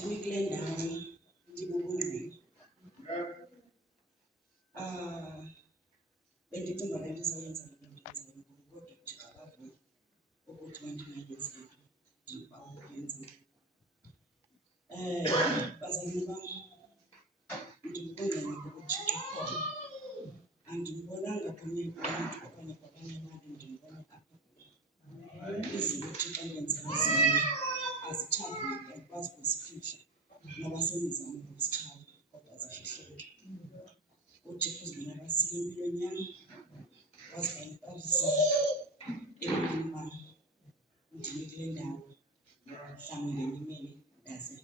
kule ndawo ndibubungqina. Bendicinga le nto izayenza le nto ndiyenzayo ngoku, kodwa uThixo akavumi ukuthi mandingayenzi le nto ndiba ukuyenza. Bazalwane bam, ndibubungqina bobuThixo khona. Andimbonanga komnye umntu okanye kwabanye abantu, ndimbona apha kuye. Izinto uThixo andenzayo zona azithambeki, andikwazi ukuzifihla noba sendizama ukuzithanda, kodwa azifihleki. UThixo uzibonakalisile empilweni yam, wazibonakalisa ebomini bam. Ndime kule ndawo mhlawumbi ngenye imini ndaze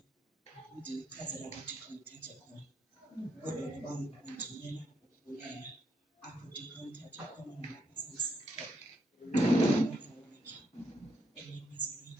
ndichazela uThixo ndithathe khona, kodwa kuba ndimela ukubulela apho uThixo ndithathe khona nalapha sendisakhona amandla wakhe enyamazini.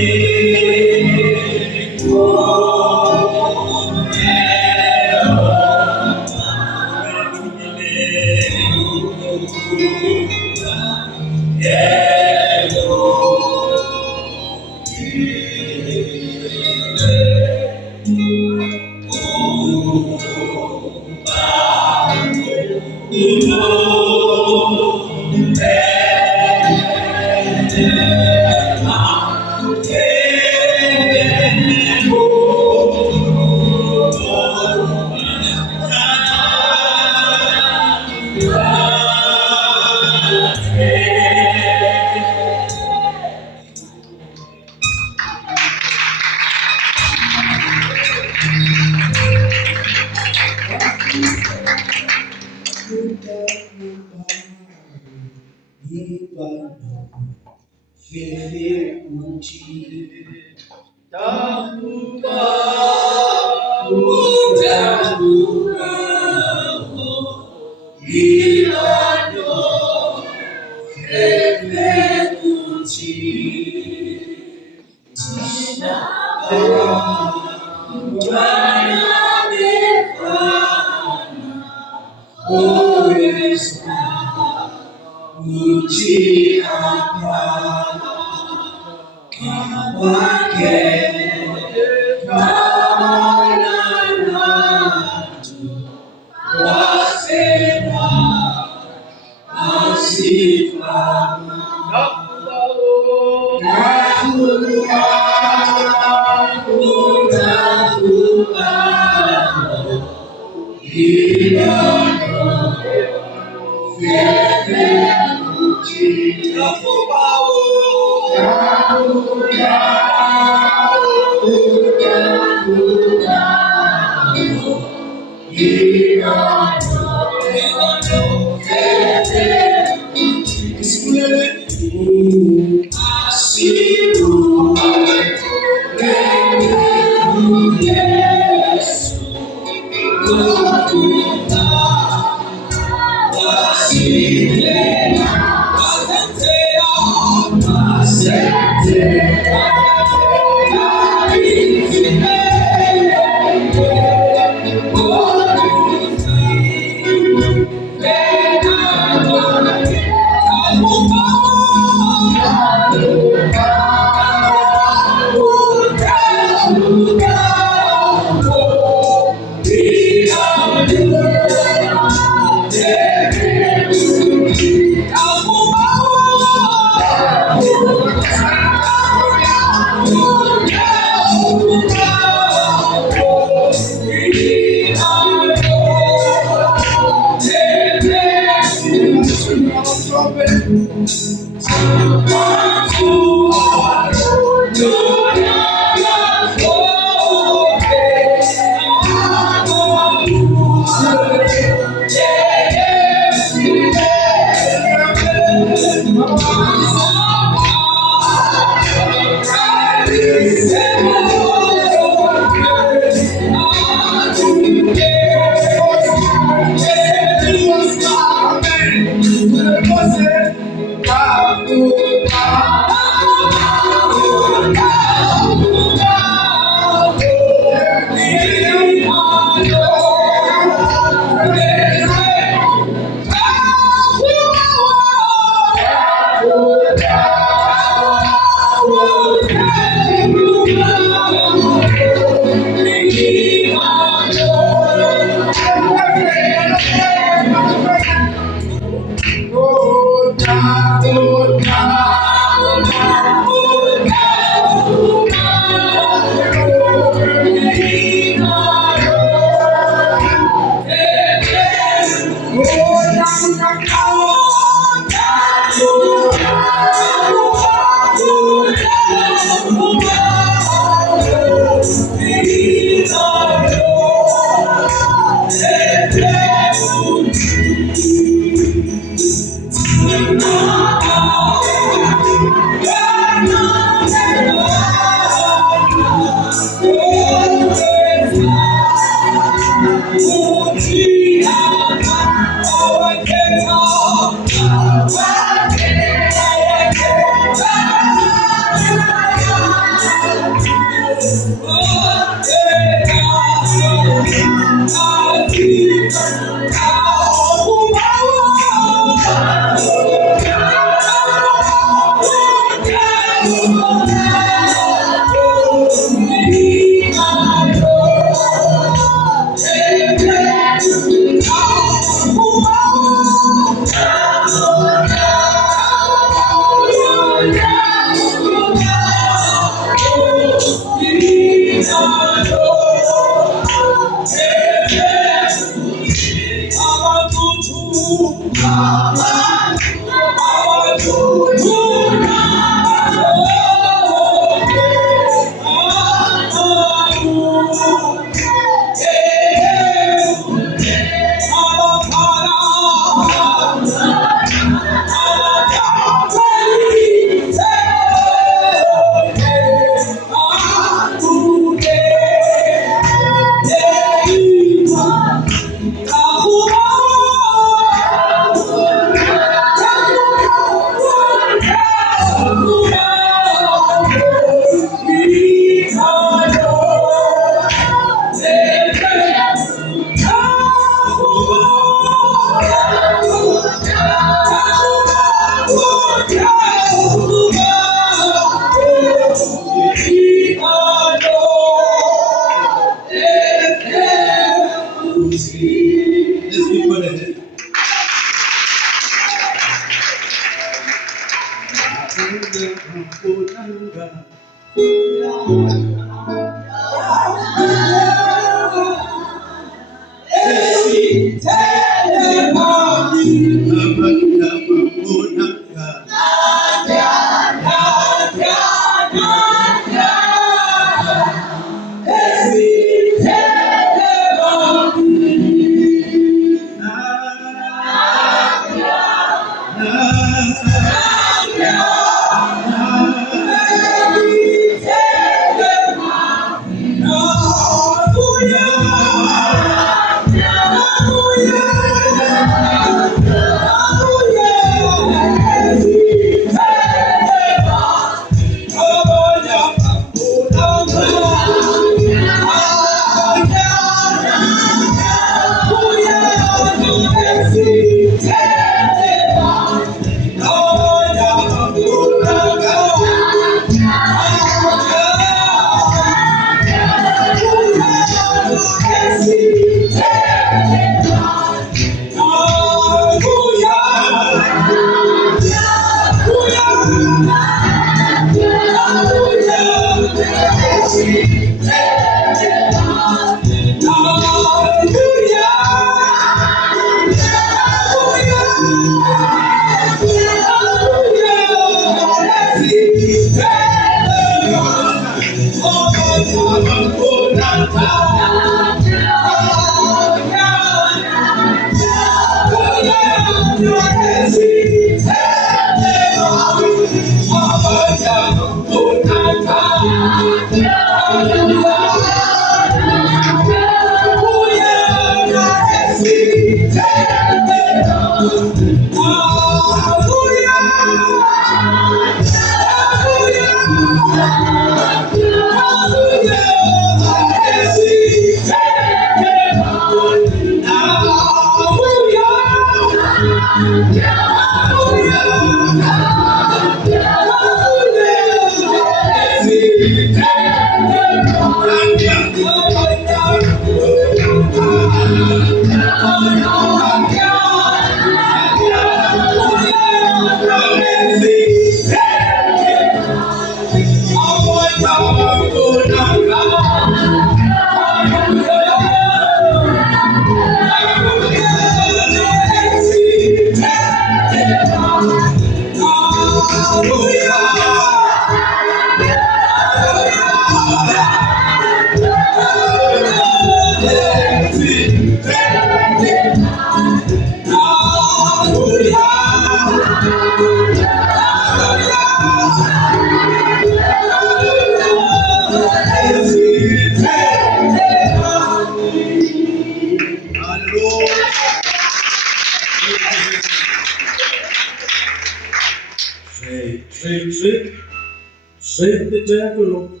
Shake the devil.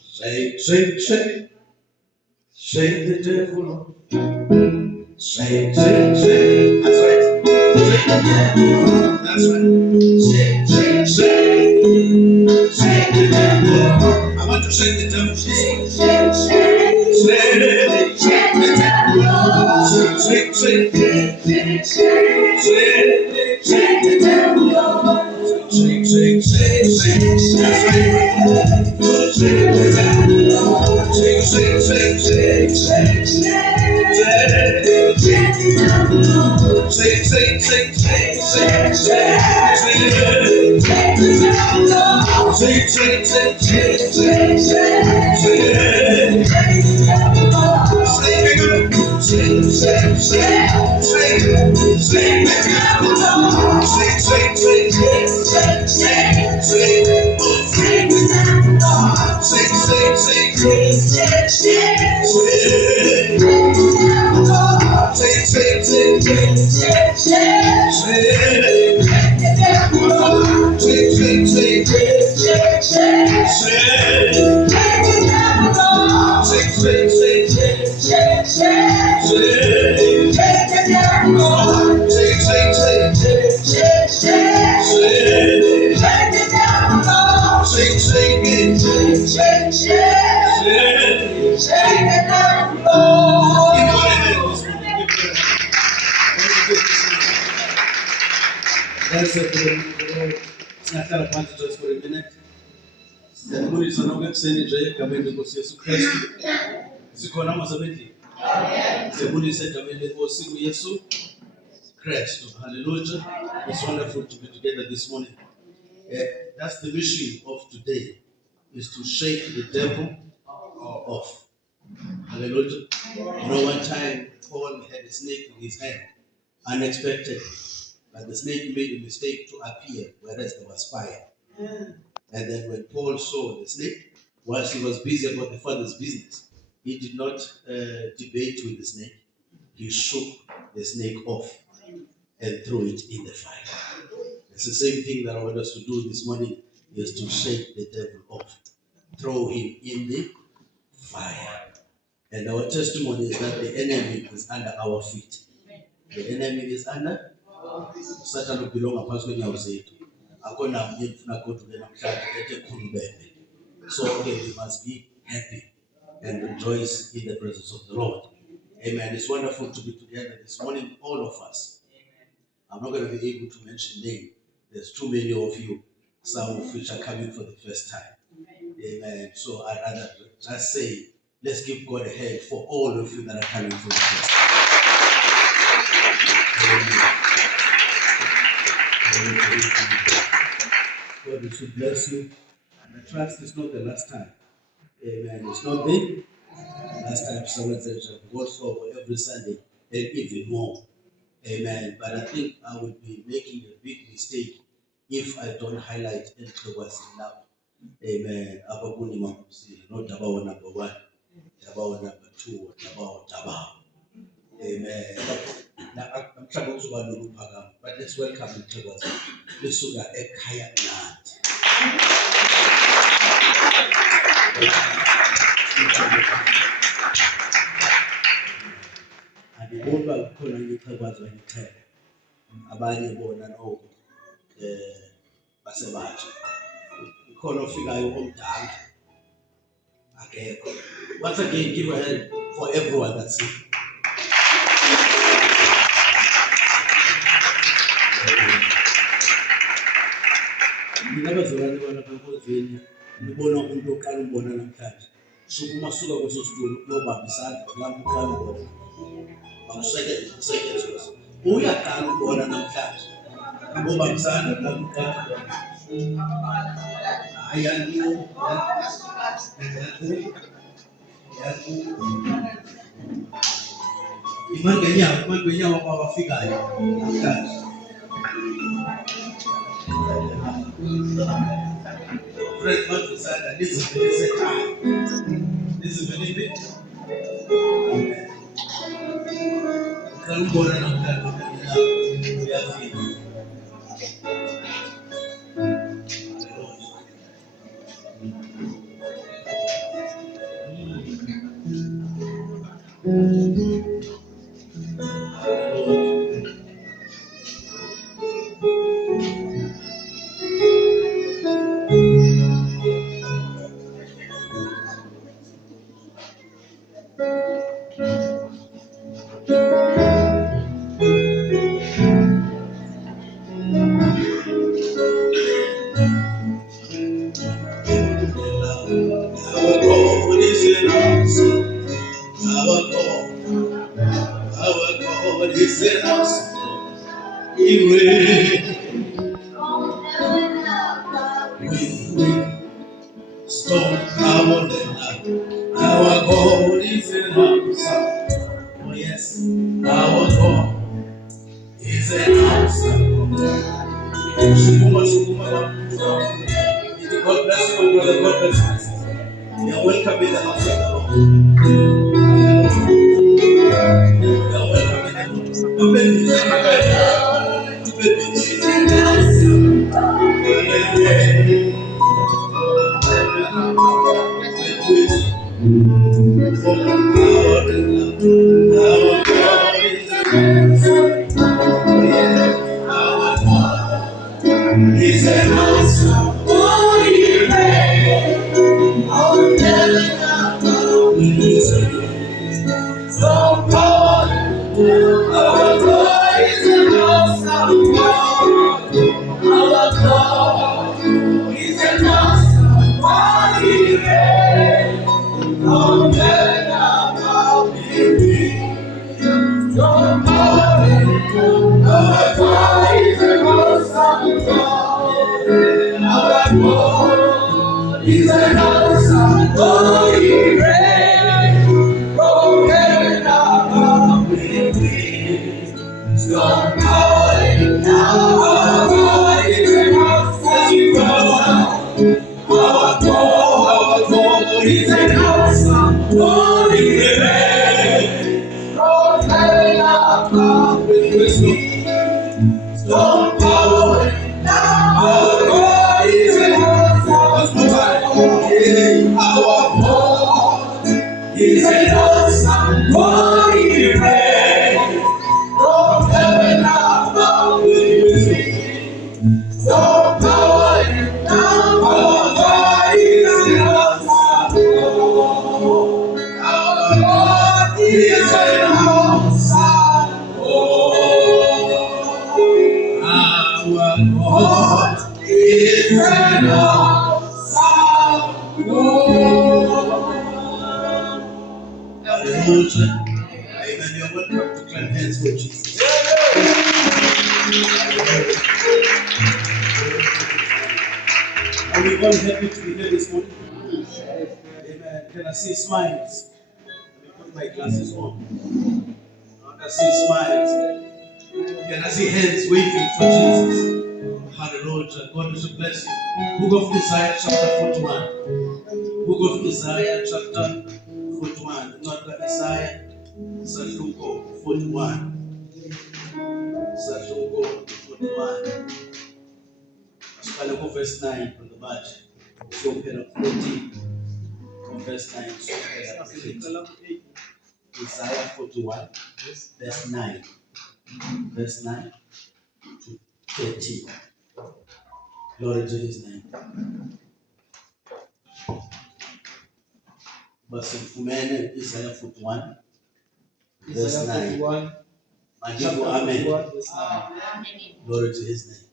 Shake, shake, shake. Shake the devil. Shake, shake, shake. That's right. Shake the devil. That's right. Shake, shake, shake. Shake the devil. I want to shake the devil. Shake, shake, shake. Shake, shake the devil. Shake, shake, shake. Shake, shake, shake. Shake the devil. Shake, shake, shake, shake. That's right. Shake the devil. Shake, shake, shake, shake, shake, shake. Shake, shake, shake, shake, shake, shake, shake, shake, shake, shake, shake, shake, just for a minute. Siyakubulisa nonke ekuseni nje egameni lenkosi Yesu Kristu. Sikhona amazabendini. Siyakubulisa egameni lenkosi uYesu Kristu. Hallelujah. It's wonderful to be together this morning. That's the mission of today, is to shake the devil off. Hallelujah. One time Paul had a snake in his hand, unexpected, but the snake made a mistake to appear, whereas there was fire. And then when Paul saw the snake, whilst he was busy about the Father's business, he did not debate with the snake. He shook the snake off and threw it in the fire. It's the same thing that I want us to do this morning, is to shake the devil off. Throw him in the fire. And our testimony is that the enemy is under our feet. The enemy is under Satan will belong upon when you so okay, we must be happy and rejoice in the presence of the Lord. Amen. It's wonderful to be together this morning, all of us. I'm not going to be able to mention names. There's too many of you, some of which are coming for the first time. Amen. So I'd rather just say, let's give God a hand for all of you that are coming for the first time. God should bless you. And I trust it's not the last time. Amen. It's not the last time someone said God for every Sunday and even more. Amen. But I think I would be making a big mistake if I don't highlight Eltogwas enough. Amen. Ababuni Mamusi, not Dabao number 1, Dabao number 2, Dabao. Amen. Now I'm trying to go but let's welcome Eltogwas. Let's look at Ekaya land. And the whole world calling Eltogwas when you tell abanye bona no basebatsha ukhona ofikayo omdala akekho. Once again, give a hand for everyone that's here. Mina bazalwane bana bankozweni nibona umuntu oqala umbona namhlanje sukuma suka kweso situlo uyobambisana lapho uqala ubona bakusetyenziswa uyaqala ubona namhlanje ubambisana lapho uqala ubona ayaniyo imangenya kwabafikayo namhlanje. Fred Matusana, this is the second. This is very big. Come on, we are free. God is an awesome God. He reigns from heaven above with wisdom, power, and power. God is an awesome God. Our God is an awesome God. He reigns from heaven above with wisdom, power, and power. Our God is an awesome God. Our God is an awesome God. He reigns from heaven above with wisdom, power, and power. Our God is an awesome God. Our God is an awesome God. Our God is an awesome God. Hallelujah. Amen. You're welcome to clap hands for Jesus. Are we all happy to be here this morning? Amen. Can I see smiles? Let me put my glasses on. I see smiles. Can I see hands waving for Jesus? Hallelujah. God is bless you. Book of Isaiah chapter 41. Book of Isaiah chapter 41. Not the Isaiah. Saluko 41. Saluko 41. Saluko verse 9 from the Bible. So kind of 14 from verse 9. So kind of 15. Isaiah 41, verse 9. Verse 9 to 13. Glory to his name. Verse Fumene, Isaiah 41, verse 9. Chapter Amen. Glory to his name.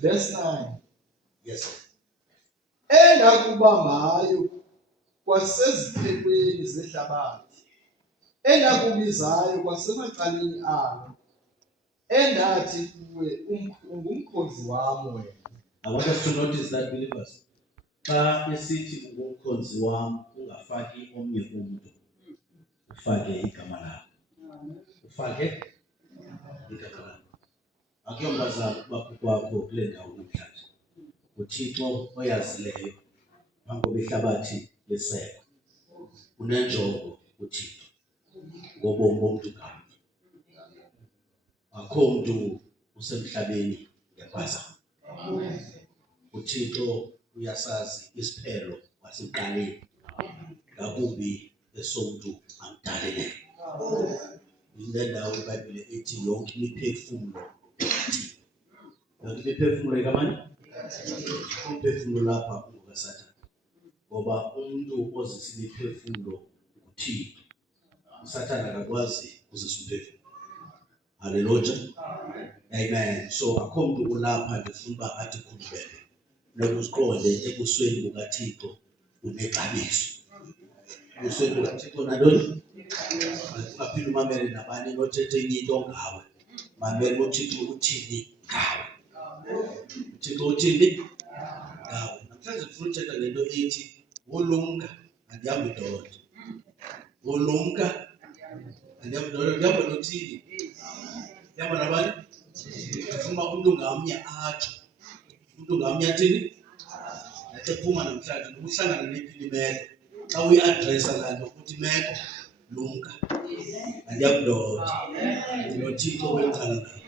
Verse 9. Yes, sir. Engakubambayo kwaseziphephweni zehlabathi, engakubizayo kwasemacaleni alo, endathi kuwe ungumkhonzi wami wena. I want us to notice that, believers. Xa esithi ngumkhonzi wami ungafaki omnye umuntu, ufake igama lakho. Ufake igama lakho. Akuyongazama ukuba kwakho kule ndawo namhlanje. UThixo oyazileyo phambi kwehlabathi lesekho. Unenjongo uThixo ngobomi bomntu ngamnye. Akho mntu usemhlabeni ngempazamo. UThixo uyasazi isiphelo wasekuqaleni ngakumbi esomntu amdaleleyo. Yile ndawo iBhayibhile ethi yonke imiphefumulo ikaThixo. Yonke imiphefumulo ikamani? Umphefumulo lapha ungokaSathane. Ngoba umuntu ozisa imiphefumulo nguThixo. uSathane akakwazi uzisa umphefumulo. Hallelujah. Amen. So akho muntu ulapha ngifuna uba athi khulubele. Nokuziqonde ebusweni bukaThixo unexabiso. Ebusweni bukaThixo nantoni? Ungaphinde umamele nabani nothethe enye into ngawe. Mamele uThixo uthini ngawe. uThixo uthini ngawe. Namhlanje ngifuna uthetha ngento ethi ulumka andihambi ndodwa. Ulumka andihambi ndodwa. Ndihamba nothini? Ndihamba nabani? Ndifuna umntu ngamnye atsho. Umntu ngamnye athini? Nathi phuma namhlanje noba uhlangana nephi imeko. Xa uyi-adresa laa nto uthi imeko lumka. Andihambi ndodwa. NoThixo wecala nayo.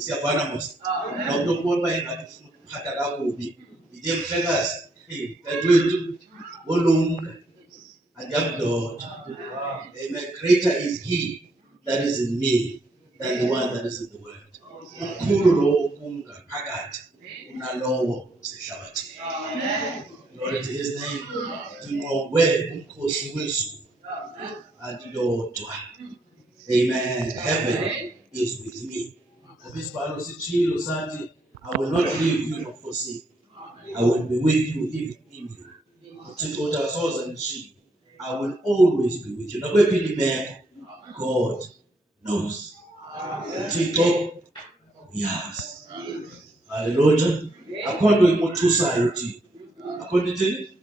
Siyavana mos. Nawumntu okubona uba ingathi ufuna ukuphatha kakubi. Yithe mhlekazi. Dadewethu wolumka. Andihambi ndodwa. Amen. Greater is he that is in me than the one that is in the world. Umkhulu lowo kum ngaphakathi unalowo usehlabathini. Glory to his name. Ndingqongwe umkhosi wezulu andiyodwa. Amen. Heaven is with me. Ngoba isibhalo sitshilo sathi, I will not leave you nor forsake. I will be with you even in you. UThixo uthi asoze ndishiye. I will always be with you. Nakwephi imeko, God knows. UThixo uyazi. Hallelujah. Akho nto imothusayo thina. Akho nto ithini?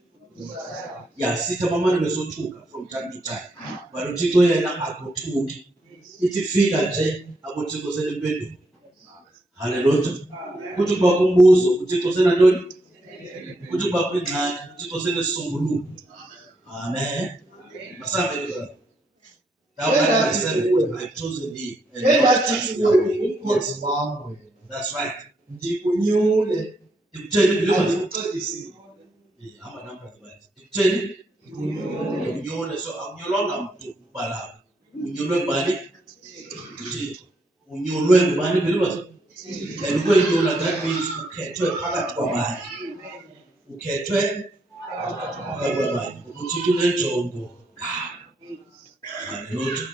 Yeah, sithi abamane besothuka from time to time. But uThixo yena akothuki. Ithi fika nje aboThixo senempendulo. Hallelujah. Kuthi kuba kumbuzo uThixo senantoni? Kuthi kuba kwingxaki uThixo senesisombululo. Amen. Masambe brother. Thou art my servant, I've chosen thee. And engathi kuwe umkhozi wami wena. That's right. Ndikunyule Ndikutheni believers? andikucecisile. Hamba nam brother bathi. Ndikutheni? Unyule, so akunyolwanga mntu ubalayo. Unyulwe ngubani? uThixo. Unyulwe ngubani believers? And ukwenyula, that means ukhethwe phakathi kwabanye. Ukhethwe phakathi kwabanye. UThixo unenjongo. Hallelujah.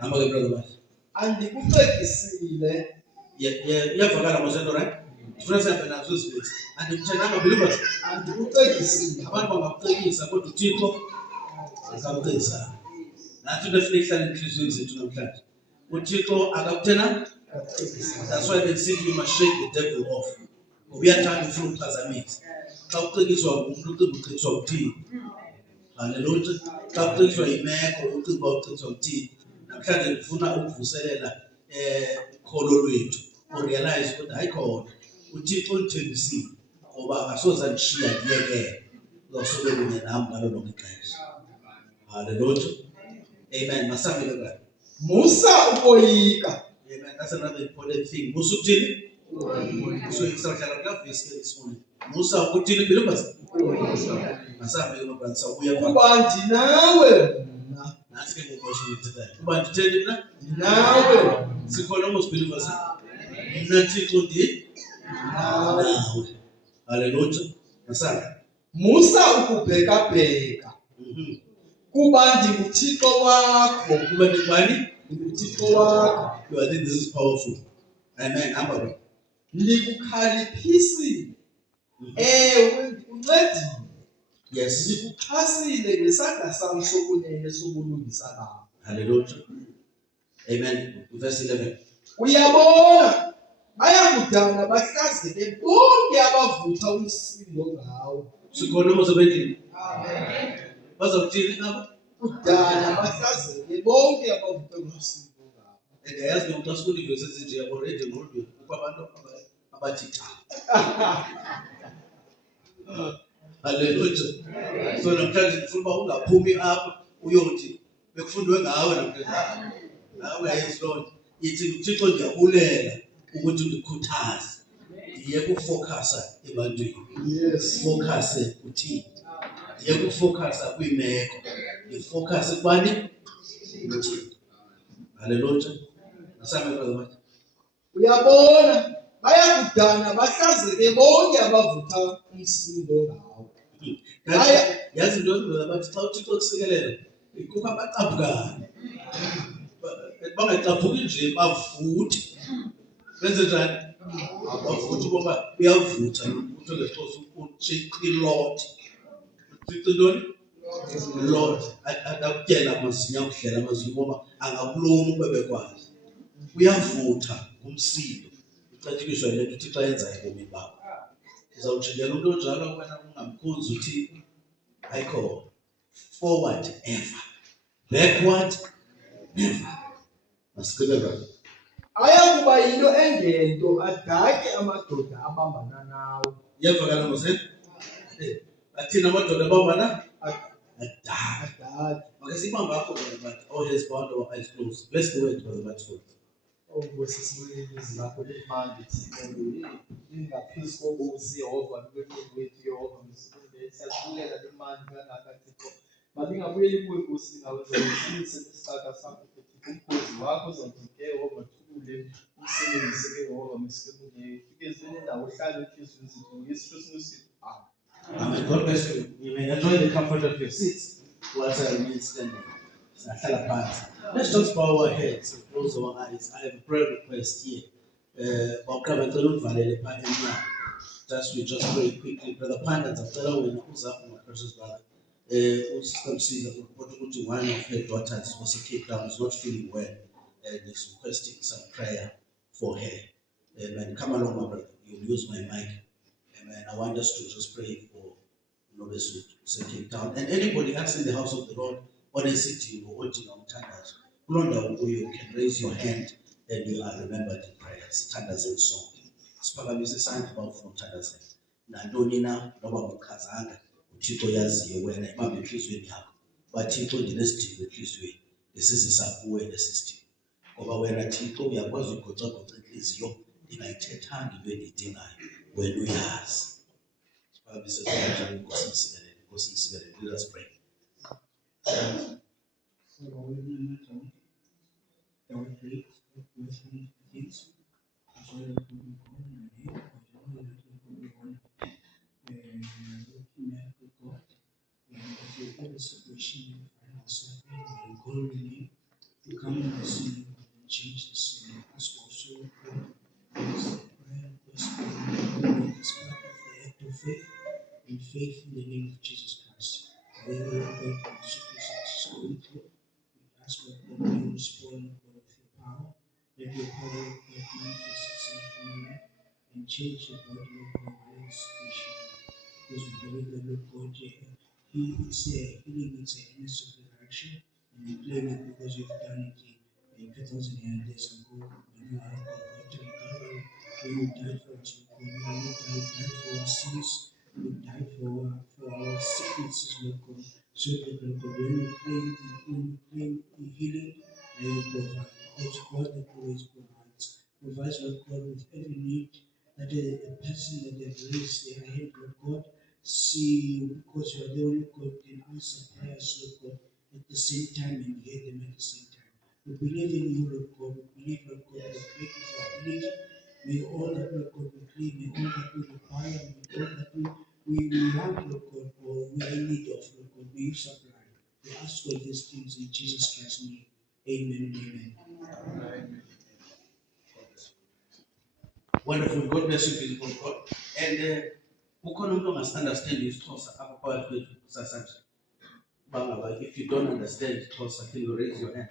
Hamba ke brother bathi. Andikucecisile. Iyavakala mosento, right? Ndifuna sihambe nazo izivesi. Andikuthenanga believers? Andikucecisile. Abantu bangakucekisa kodwa uThixo akakucekisa. Nathi into efuneka ihlale enhliziyweni zethu namhlanje. uThixo akakuthena. That's why they say you must shake the devil off. Ngoba uyathanda ufuna ukuphazamisa. Xa ucekiswa ngumntu ucinga ucekiswa uthini. Hallelujah. Xa ucekiswa yimeko ucinga ucekiswa uthini. Namhlanje ndifuna ukuvuselela ukholo lwethu. Urealize ukuthi hayi khona uThixo uthembisile ngoba akasoze andishiya ndiyekele. Uzawusuke kunye nam ngalo lonke ixesha. Hallelujah. Amen. Masambe ke brother. Musa ukoyika. Amen. That's another important thing. Musa uthini? So ngisahlala kula verse this morning. Musa uthini believers? Masambe ke brother, sawubuya pha. Kuba ndinawe mna. Nathi ke ngokusho today. Kuba nditheni mina? Nawe. Sikhona almost believers. Mina Thixo nawe. Hallelujah. Masambe. Musa ukubheka-bheka. Kuba ndinguThixo wakho. Kuba ndibani? NguThixo wakho. I think this is powerful. Amen. Hamba bro. Ndikukhalithisile. Ewe ndikuncedile. Yes. Ndikuxhasile ngesandla sami sokunene sobulungisa bam. Hallelujah. Amen. Verse 11. Uyabona bayakudana bahlazeke bonke abavutha umsindo ngawe. Sikhona mosebenzini. Amen. Bazawuthini ngaba? Kudana bahlazeke bonke abavutha umsindo ngawe. Engayazi ukuthi xa sifunda ivesi ezinje already ngolwe kuba abantu abathi cha. Hallelujah. So namhlanje ngifuna uba ungaphumi apha uyothi bekufundwe ngawe namhlanje. Nawe yayenzi loo nto. Ithi uThixo ndiyabulela ukuthi undikhuthaze. Ndiye kufocusa ebantwini. Yes. Focuse kuthini. Ndiye kufocusa kwiimeko. Ndifocuse kubani? Kuthini. Hallelujah. Masambe brother bathi. Uyabona bayakudana bahlazeke bonke abavutha umsindo ngawe. Yazi into brother bathi xa uThixo kusikelela ikukho abacaphukayo. Bangacaphuki nje bavuthe. Benze njani? Bavuthe ngoba uyavutha utho ngesixhosa uThixo Lord. uThixo ntoni? Lord. Akakutyela amazinyo akudlela amazinyo ngoba angakuloma ubebekwazi. Uyavutha ngumsindo. Ucatshiswa le nto uThixo ayenzayo ebomini bakho. Uzawujikela umuntu onjalo wena ungamkhonzi uThixo. Ayikho. Forward ever. Backward never. Masikele brother. Ayakuba yinto engento adake amadoda abambana nawe. Iyavakala mose? Athina amadoda abambana? Adake. Okay, sibamba apho brother bathi. All his bound our eyes closed. Bless the word brother bathi. Ngosisiwelezi lakho lemandi thina ingaphezu kobusi Yehova nokwethu wethu Yehova msifunde siyakulela lemandi kangaka Thixo. Mabingabuyeli kuwe Nkosi ngawenza usinise nesitaka sakho umkhozi wakho uzawudike Yehova thule umsebenzi ke Yehova msifunde fikezele ndawo hlale enhliziyweni zethu Yesu Kristu. Amen. God bless you. You may enjoy the comfort of your seats whilst I remain standing. Let's just bow our heads and close our eyes. I have a prayer request here. Just we just pray quickly. Brother Pandas, after when who's up, my precious brother, one of her daughters was a Cape Town, is not feeling well, and is requesting some prayer for her. Amen. Come along, my brother. you'll use my mic. Amen. I want us to just pray for Nobesu, Cape Town, and anybody else in the house of the Lord, or a city, or you can raise your hand and you are remembered in prayers. Tandazen song. Siphakamise isandla bawufuna uthandaze. Nantoni na noba ubuchazanga uThixo yaziyo wena ibambe enhliziyweni yakho. Bathixo ndinesidingo enhliziyweni. Lesizisa kuwe lesisidingo. Ngoba wena Thixo uyakwazi ukugocagcoca inhliziyo ingayithethanga into endiyidingayo. Wena uyazi. Siphakamise isandla Nkosi msikelele, Nkosi msikelele. Let us pray. Every situation you find yourself in, you call your name, you come in the scene and change the scene. Ask also prayer, despite of the act of faith, in faith in the name of Jesus Christ. Wherever God is going through, we ask God that you respond with your power. Let your power manifest itself in your life and change the body of God situation. Because we believe that Lord God, healing is an innocent resurrection, and we claim it because you've done it in 2,000 years ago when you have completed Calvary, when you died for us, when you died for our sins, you died for our sicknesses, Lord God. So that Lord God, when we claim healing, you provide. Because God that always provides Lord God with every need that a person that they raise their hand, Lord God, see you because you are the only God can answer prayers, Lord God, at the same time and hear them at the same time. We believe in you, Lord God. We believe, Lord God, your greatness, your ability. May all that, Lord God, we claim, may all that we require, may all that we want, Lord God, or we are in need of, Lord God, may you supply. We ask all these things in Jesus Christ's name. Amen and amen. Wonderful. God bless you, people of God. And ukhona umuntu ongasunderstand isiXhosa apha phakathi kwethu kusasanje. If you don't understand Xhosa, can you raise your hand?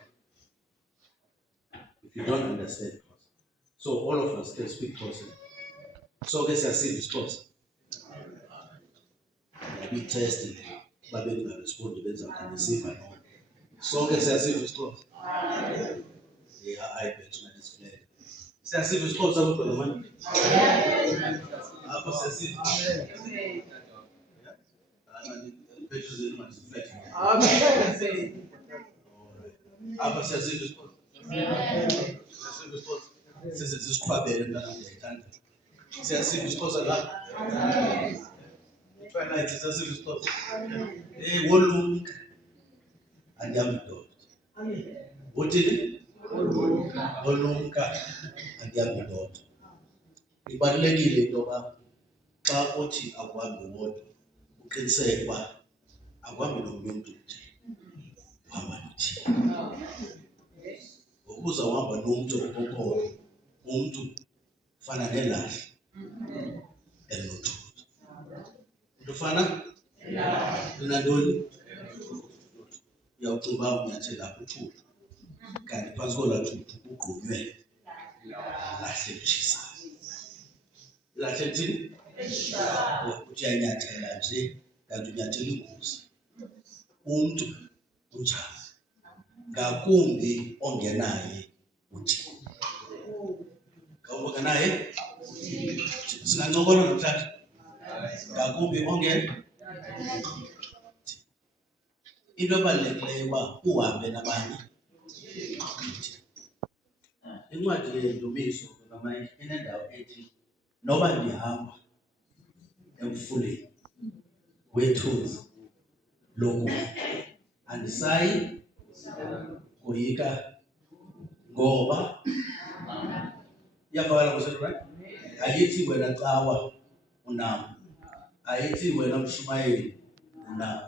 If you don't understand Xhosa. So all of us can speak Xhosa. So ke siyasiva isiXhosa. Maybe testing. Babe ningarespondi benza kanisiva no. So ke siyasiva isiXhosa. Yeah, I bet you that is clear. Siyasiva isiXhosa kodwa manje. Apha siyasiva. Apha siyasiva isiXhosa. Siyasiva isiXhosa. Sisiqhwabele mntana ndiyayithanda. Siyasiva isiXhosa la. Twilight siyasiva isiXhosa. Hey, wolumka. Andiyamdoda. Uthini? Wolumka. Andiyamdoda. Ibalulekile into yoba xa uthi akuhambi wodwa uqiniseke uba akuhambi nomnye umntu nje uhamba noThixo. Ngokuba uzawuhamba nomntu okokoko, umntu ufana nelahla elinothuli. Umntu ufana linantoni? Uyawucinga uba unyathela apha uthuli, kanti phantsi kolaa thuli ugqunywe ilahle etshisayo. Ilahle ethini? Uthi uyanyathela nje kanti unyathela ingozi. Umntu unjani, ngakumbi ongenaye uThixo. Ngakumbi singancokola namhlanje. Ngakumbi ongena. Into ebalulekileyo uba uhambe nabani. Incwadi yeNdumiso kaMike inendawo ethi noba ndihamba emfuleni wethuzi lokufa andisayi koyika ngoba iyavakala kuseRight. Ayithi wena cawa unam, ayithi wena mshumayeli unam,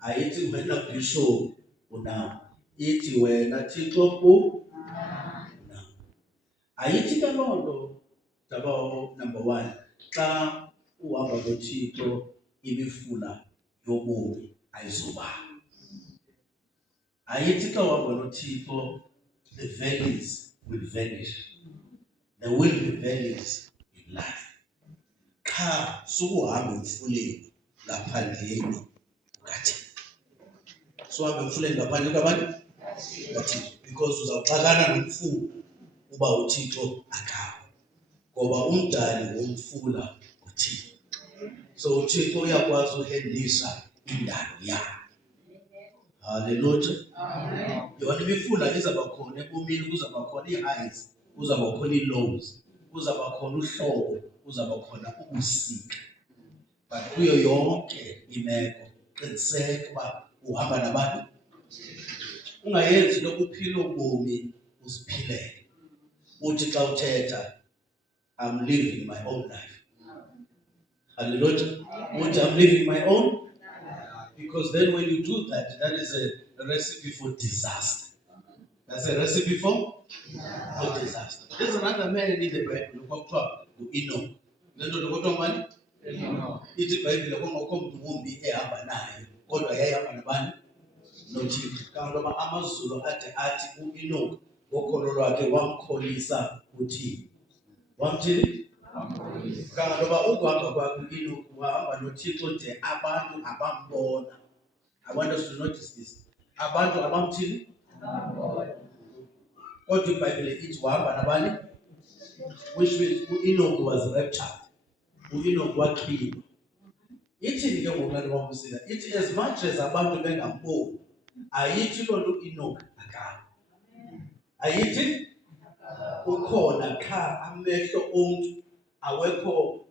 ayithi wena bishop unam, ithi wena Thixo unam. Ayithi ke loo nto Dabawo number 1 xa uhamba noThixo imifula yobomi ayizubala. Ayithi xa uhamba noThixo the valleys will vanish. There will be valleys in life. cha sukuhamba emfuleni ngaphandleni kukaThixo. Suhamba emfuleni ngaphandle kwabantu kaThixo, because uzawuxakana nomfula uba uThixo akakho, ngoba umdali womfula uThixo. So uThixo uyakwazi uhendlisa indalo yakhe. Haleluya. Yona imifula izaba khona ebomini, kuzaba khona ii-highs, kuzaba khona ii-lows, kuzaba khona uhlobo, kuzaba khona ubusika. But kuyo yonke imeko qiniseka uba uhamba nabantu. Ungayenzi lokuphila ubomi uziphilele. Uthi xa uthetha, I'm living my own life. Hallelujah. Uthi I'm living my own. Because then when you do that, that is a recipe for disaster. That's a recipe for disaster. There's another man in the Bible who Enoch. Ithi iBhayibhile kwangekho mntu wumbi ehamba naye, kodwa yayihamba nabani? NoThixo. Kanti amazulu athi uEnoch ngokholo lwakhe wamkholisa uThixo. Wamthini? Kanti ukuhamba kwakhe uEnoch wahamba noThixo de abantu abambona. I want us to notice this. Abantu abamthini? Kodwa iBhayibhile ithi wahamba nabani? Which means uEnoch was raptured. uEnoch waxhwilwa. Ithini ke ngoku laa wamsila? Ithi as much as abantu bengamboni, ayithi loo nto uEnoch akakho. Ayithi ukhona qha amehlo omntu awekho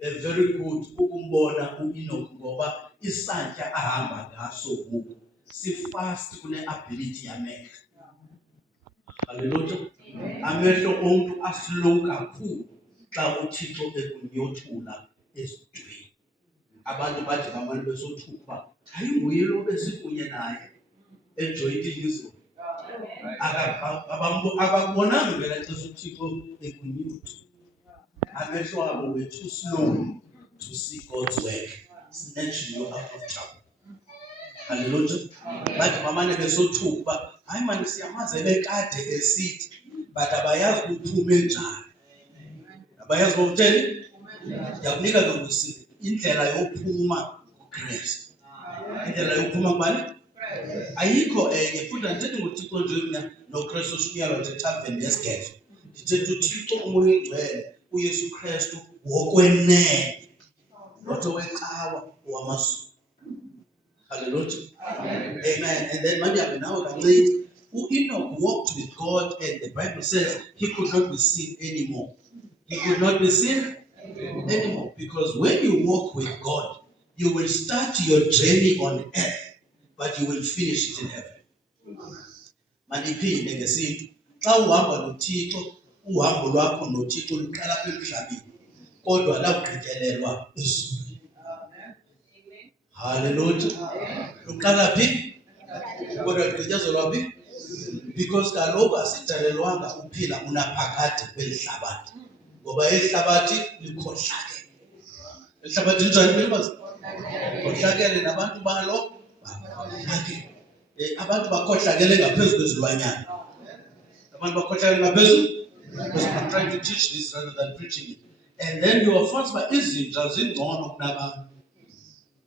very good ukumbona uEnoch, ngoba isantya ahamba ngaso ngoku sifast kune-ability yamehlo. Haleluya. Amehlo omntu aslow kakhulu xa uThixo ekunyothula ezintweni. Abantu bathi ngamanye besothupha, hayi nguye lo besikunye naye ejoyintini izolo. Akakubonanga ngela xesha uThixo ekunyutha. Amehlo abo were too slow to see God's work, snatching you out of trouble. Hallelujah. Bathi mamane besothupha, hayi mani siyamazi bekade esithi, but abayazi kuphume njani. Abayazi bawutheni? Ndiyakunika ke ngokusini indlela yophuma kuKristu. Indlela yophuma kubani? Ayikho enye. Futhi andithethi ngoThixo nje mina noKristu sibuyalwa nje ethaveni yesigeza. Ndithetha uThixo uMoya Oyingcwele, uYesu Kristu wokwenene, not owecawa owamazulu. Hallelujah. Amen. And then manje nawe kancinci, uEnoch walked with God, and the Bible says he could not be seen anymore. He could not be seen anymore, because when you walk with God, you will start your journey on earth, but you will finish it in heaven. Maniphinde ngesintu, xa uhamba noThixo, uhambo lwakho noThixo luqala apha emhlabeni, kodwa lawugqityelelwa ezulwini. Hallelujah. Luqala phi? Kodwa lugqityezelwa phi? Because kaloku asidalelwanga uphila unaphakade kweli hlabathi, ngoba eli hlabathi likhohlakele. Eli hlabathi linjani melibazi? Khohlakele, nabantu balo bakhohlakele. Abantu bakhohlakele ngaphezu kwezilwanyana. Abantu bakhohlakele ngaphezulu. Because I'm trying to teach this rather than preaching it. And then you are forced by izinja zingcono kunabantu.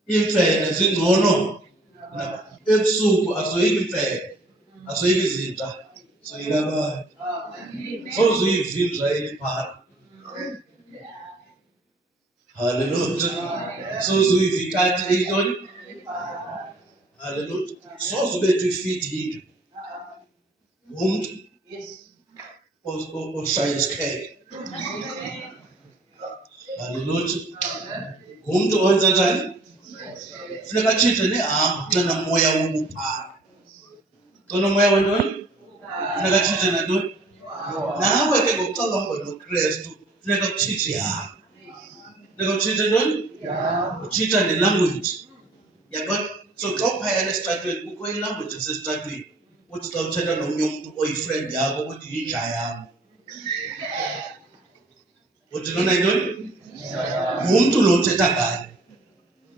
Imfene zingcono kunabantu. Ebusuku asoyiki imfene, asoyiki izinja, soyika abantu. Sozuyivinja eliphara. Hallelujah. Sozuyivikati eyintoni? Hallelujah. Sozubethu ifiti yinja. Umuntu oshaya isikheke. Hallelujah. Umuntu owenza njani? Funeka atshintshe nehambo xa nomoya wobuphara. Xa nomoya wentoni? Funeka atshintshe nantoni? Nawe ke ngoku xa uhamba noKristu funeka utshintshe ihambo. Funeka utshintshe ntoni? Utshintsha nelanguage. Yabona? So xa uphayana esitratweni kukho ilanguage esesitratweni. Uthi xa uthetha nomnye umuntu oyifriend yakho uthi yinja yam. Uthi lona yintoni? Ngumntu lo uthetha ngaye.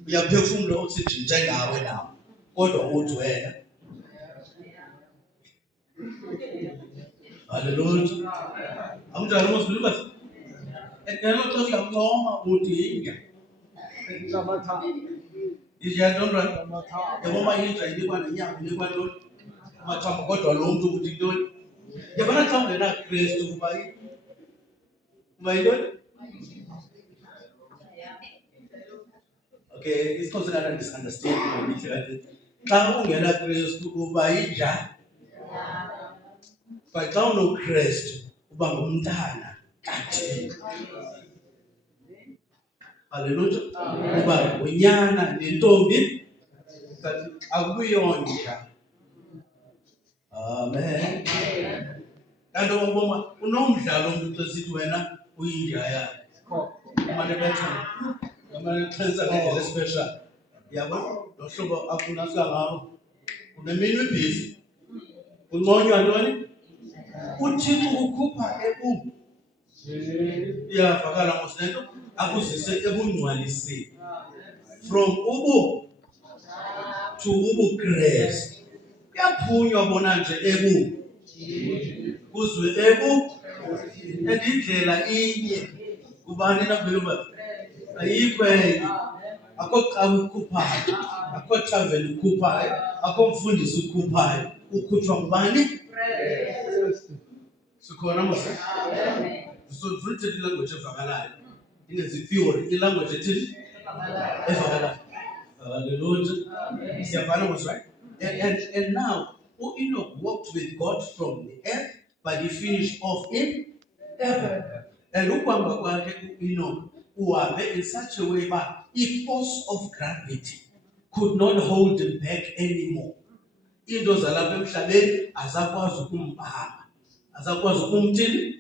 Uyaphefumla uthi nje ngawe nawe, kodwa uthi wena. Hallelujah. Amnjani uMsilibazi? Ngelo xesha uyancoma uthi yinja. Inja ntoni? Yabo uma inja inikwa nenyama inikwa ntoni? Amathambo kodwa lo mntu uthi ntoni? Yabona xa ungena Kristu kuba yintoni? Okay, isiXhosa kana misunderstand ngobihle kanti. Xa ungena Kristu uba yinja. But xa unoKristu uba ngumntana kaThixo. Haleluya. Uba unyana nentombi kanti akuyonja. Amen. Kanti uboma unomdlalo umuntu xa sithi wena uyinja yakhe. Kumane bethe kumane xhensa ngendlela special. Yabo lo hlobo akunasika ngawo. Unemini ibhizi. Unconywa ntoni? Uthixo ukhupha ebu. Iyavakala ngosinto akuzise ebungcwaliseni. From ubu to ubuKristu. Kuyaphunywa bona nje ebu. Kuzwe ebu. Endindlela inye. Kubani na belumba? Ayikho enye. Akho xa ukhuphayo. Akho thaveni ukhuphayo. Akho mfundisi ukhuphayo. Ukhutshwa ngubani? Sikhona mos. So written language evakalayo. Ingenzi theory, ilanguage ethini? Evakalayo. Hallelujah. Siyabhala mos, right? And now, Enoch walked with God from the earth, but he finished off in heaven. And ukuhamba kwakhe uEnoch uhambe in such a way that the force of gravity could not hold him back anymore. Into zalapha emhlabeni azakwazi ukumbamba. Azakwazi ukumthini?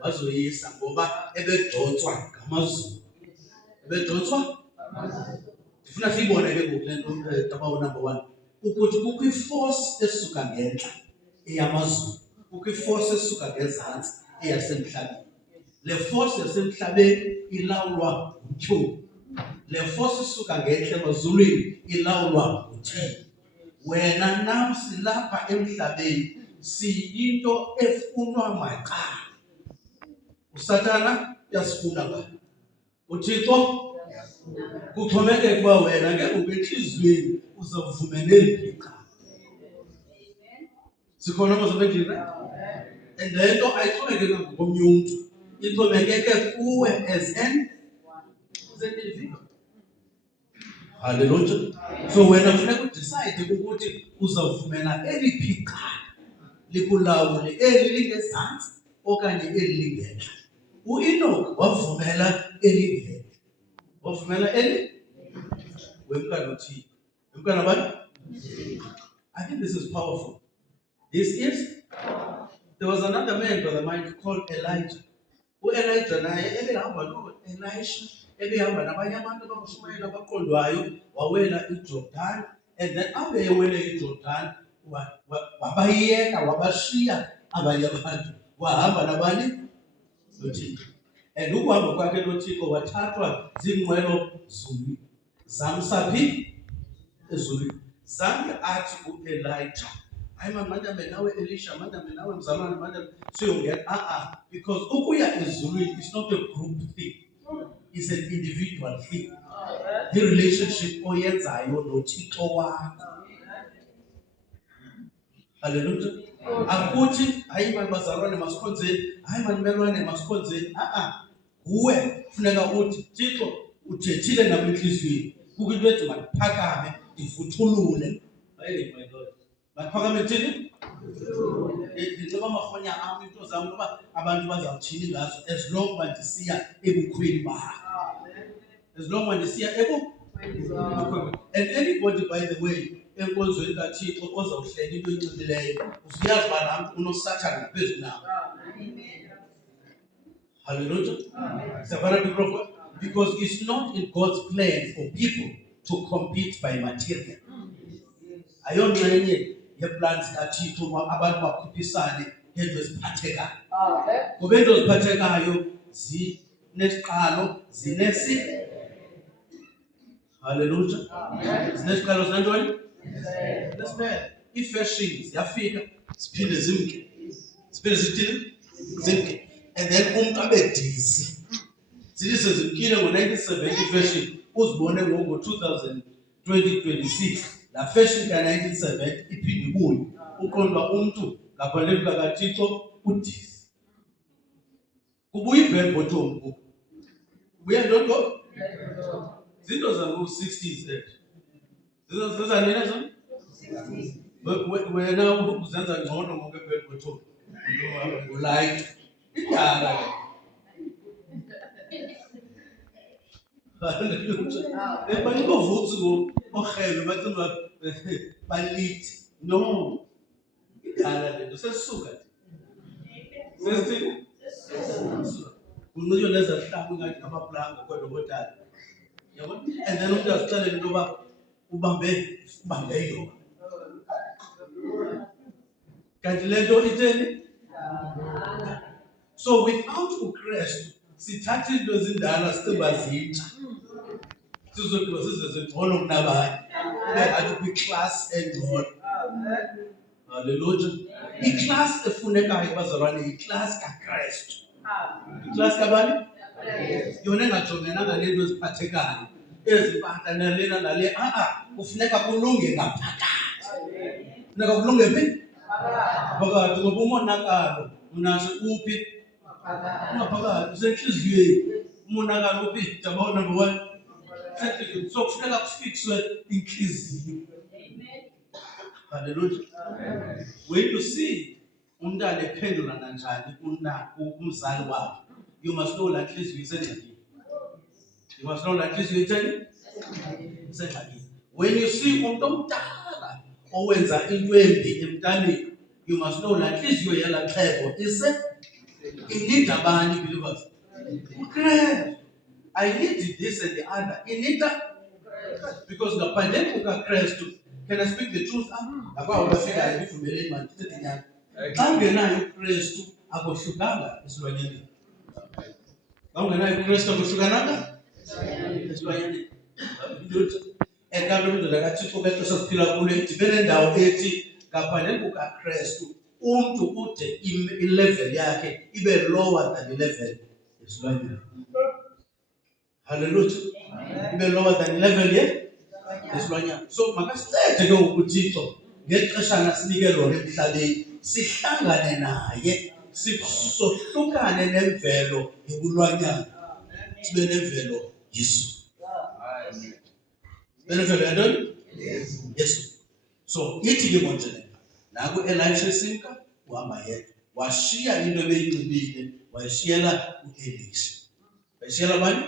Wazoyisa ngoba ebedonswa ngamazulu. Ebedonswa? Ndifuna siyibone ke ngoku le nto tabawo number 1. Ukuthi kukho iforce esuka ngentla eyamazulu. Kukho iforce esuka ngezantsi eyasemhlabeni. Le force yasemhlabeni ilawulwa nguThixo. Le force esuka ngentla emazulwini ilawulwa nguThixo. Wena nam silapha emhlabeni siyinto efunwa macala. uSathana uyasifuna ngani? uThixo kuxhomekeka kuba wena ke ubethlizweni uzawuvumela eliphiqa. Sikhona mozabendini. And lento ayixhomekeke ngokomnye umuntu. Ixhomekeke kuwe as an individual. Hallelujah. So wena kufuneka udecide ukuthi uzawuvumela eliphiqa likulawule elingezantsi okanye elingentla. uEnoch wavumela elingentla. Wavumela wemkana uThixo. Wemkana bani? I think this is powerful. There was another man by the mind called Elijah. uElijah naye ebehamba noElisha, ebehamba nabanye abantu abashumayela abaqondwayo, wawela iJordan, and then abe ewele iJordan, wabayeka wabashiya abanye abantu, wahamba nabani? noThixo. And ukuhamba kwakhe noThixo wathathwa ziinqwelo zulu. Zamsaphi? Ezulwini. Zange athi uElijah, hayi manje nawe Elisha, manje nawe mzalwane, manje siyongena. Because ukuya ezulwini is not a group thing. It's an individual thing. The relationship oyenzayo noThixo wakho. Hallelujah. Akuthi hayi manje bazalwane masikhonzeni, hayi manje melwane masikhonzeni. Kuwe funeka uthi Thixo uthethile nami enhliziyweni. Kukho into ethi maphakame ndivuthulule. Hey my God. Maphakame thini? Ndizoba amahonya ami into zami ngoba abantu bazawuthini ngazo as long bandisiya ebukhweni bakho. As long bandisiya ebukhweni. And anybody by the way enkonzweni kaThixo ozawuhlela into enxibileyo usiyazi ba nam unoSathane ngaphezulu nawo. Hallelujah. Because it's not in God's plan for people to compete by material. Ayonxenye yeplans kaThixo abantu bakhuphisane ngento eziphathekayo. Ngoba into eziphathekayo zinesiqalo, hallelujah. Zinesiqalo zinantoni? Zinesiphetho. Iifashion ziyafika ziphinde zimke. Ziphinde zithini? Zimke. and then umuntu abe dizzy. Sithi sezimkile ngo-1970 fashion, uzibone ngo-2026 la fashion ka-1970 iphinde ibuye. Uqonda umuntu ngaphandle kukaThixo udizzy. Kubuye i-bell bottom book. Kubuye ntoni? Zinto zango-60s zizanini ezo? Wena uzenza ngcono ngoke-bell bottom. Like idala. Banibovutsi orhelo bacinga balithi. No, idala lento sesisuka. Sesithini? Kunxitywa nezahlangu ngathi ngamaplanga kodwa kodala. Yabona? And then umuntu azixelele into yoba ubambe yona. Kanti le nto itheni? So without uKristu sithatha into ezindala sicinga sizogqiba sizezengcono kunabanye. Kube ngathi kwiclass engcono. Haleluya. Iclass efunekayo bazalwane yiclass kaKristu. Iclass kabani? Yona engajongenanga nento eziphathekayo. Ezimpahla nalena nale. Kufuneka kulunge ngaphakathi. Funeka kulunge phi? Phakathi ngoba umonakalo unaso uphi? Ngaphakathi usenhliziyweni. Umonakalo uphi? Jabona number 1. So kufuneka kufikswe inhliziyo. Hallelujah. When you see umntana ephendula kanjani kumzali wakhe, you must know that inhliziyo isengxakini. You must know that inhliziyo itheni? Isengxakini. When you see umuntu omdala owenza into embi emntaneni, you must know that inhliziyo yala xhego inida abanye believers. uKristu. I need this and the other. Inida because ngaphandle kukaKristu. Can I speak the truth? Akwa ubafika ngivumele imali ithethe nyanga. Xa ungenayo uKristu akohlukanga esilwanyaneni. Xa ungenayo uKristu akohlukananga esilwanyaneni. Ekanti indoda kaThixo bexesha siphila kulo idibene nendawo ethi ngaphandle kukaKristu umuntu ude i-level yakhe ibe lower than i-level esilwanyaneni. Hallelujah. Ibe lower than level yesilwanyana. So makasithethe ke uThixo ngexeshana sinike lona emhlabeni sihlangane naye sihlukane nemvelo yobulwanyana sibe nemvelo Yesu. Nemvelo yantoni? Yesu. So ithi ke konje naku Elisha esimka uhamba yedwa washiya into ebeyinxibile wayishiyela uElisha. Wayishiyela bani?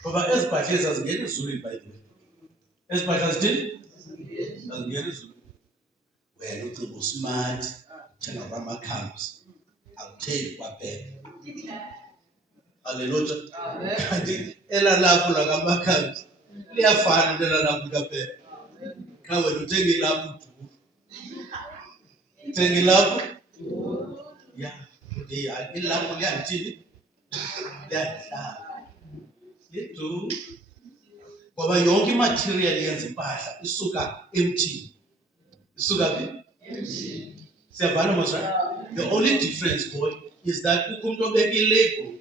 Ngoba ezibhadle zazingena ezulwini by the way. Ezibhadle zithini? Zazingena ezulwini. Wena ucinga usmart thenga kwamakhambi awuthengi kwaphela. Haleluya. Kanti elalapho lakamakhambi liyafana nelalapho kaphela. Xa wena uthenga ilapho uduru. Uthenga ilapho? Ya. Ilapho liyandithini? Liyahlala. Liduru. Ngoba yonke imaterial yenza impahla isuka emthini. Isuka phi? Emthini. Siyavana mos right? The only difference boy is that umuntu obeka ilabel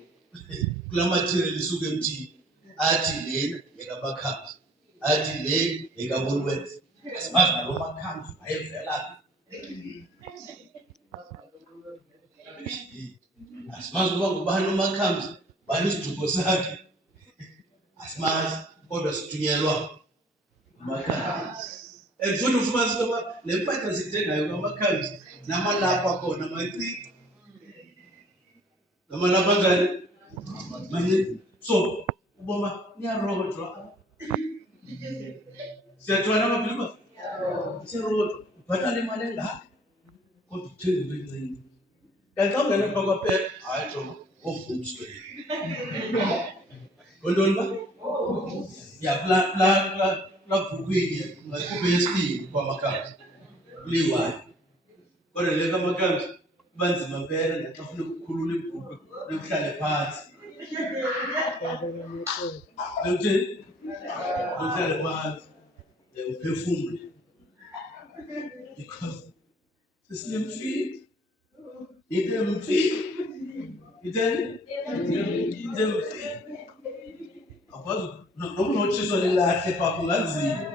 kula material isuka emthini. Athi lena yekamakhambi. Athi le yekaBoolworths. Asimazi nalo makhambi ayevela phi. Asimazi ukuba ngubani umakhambi, bani isiduko sakhe. Asimazi kodwa sithunyelwa umakhambi. Andifuna ufumanisa ukuba le mpahla sithengayo kwamakhambi namalaphu akhona macici. Namalaphu anjani? Mancici. So uboma niyarodwa. Siyathwana amabhilima? Siyarodwa. Ubhatala imali engaka kodwa uthenga into encinci. Kanti xa ungena phaa kwaphela, hayi jonga, ovula straight. Ngontoni ba? Ya kulaa bhukwini ungayikhupha yesibini kwamakhambi. Kuliwayo. Kodwa le kamakhambi kuba nzima mpela naxa ufuna ukukhulula ibhukwe lokuhlale phantsi. Lokuthini? Lokuhlale phantsi. Uphefumle. Because sesinemfile. Into emfile. itheni akwazi noma unotshiswa lilahle pha kunganzima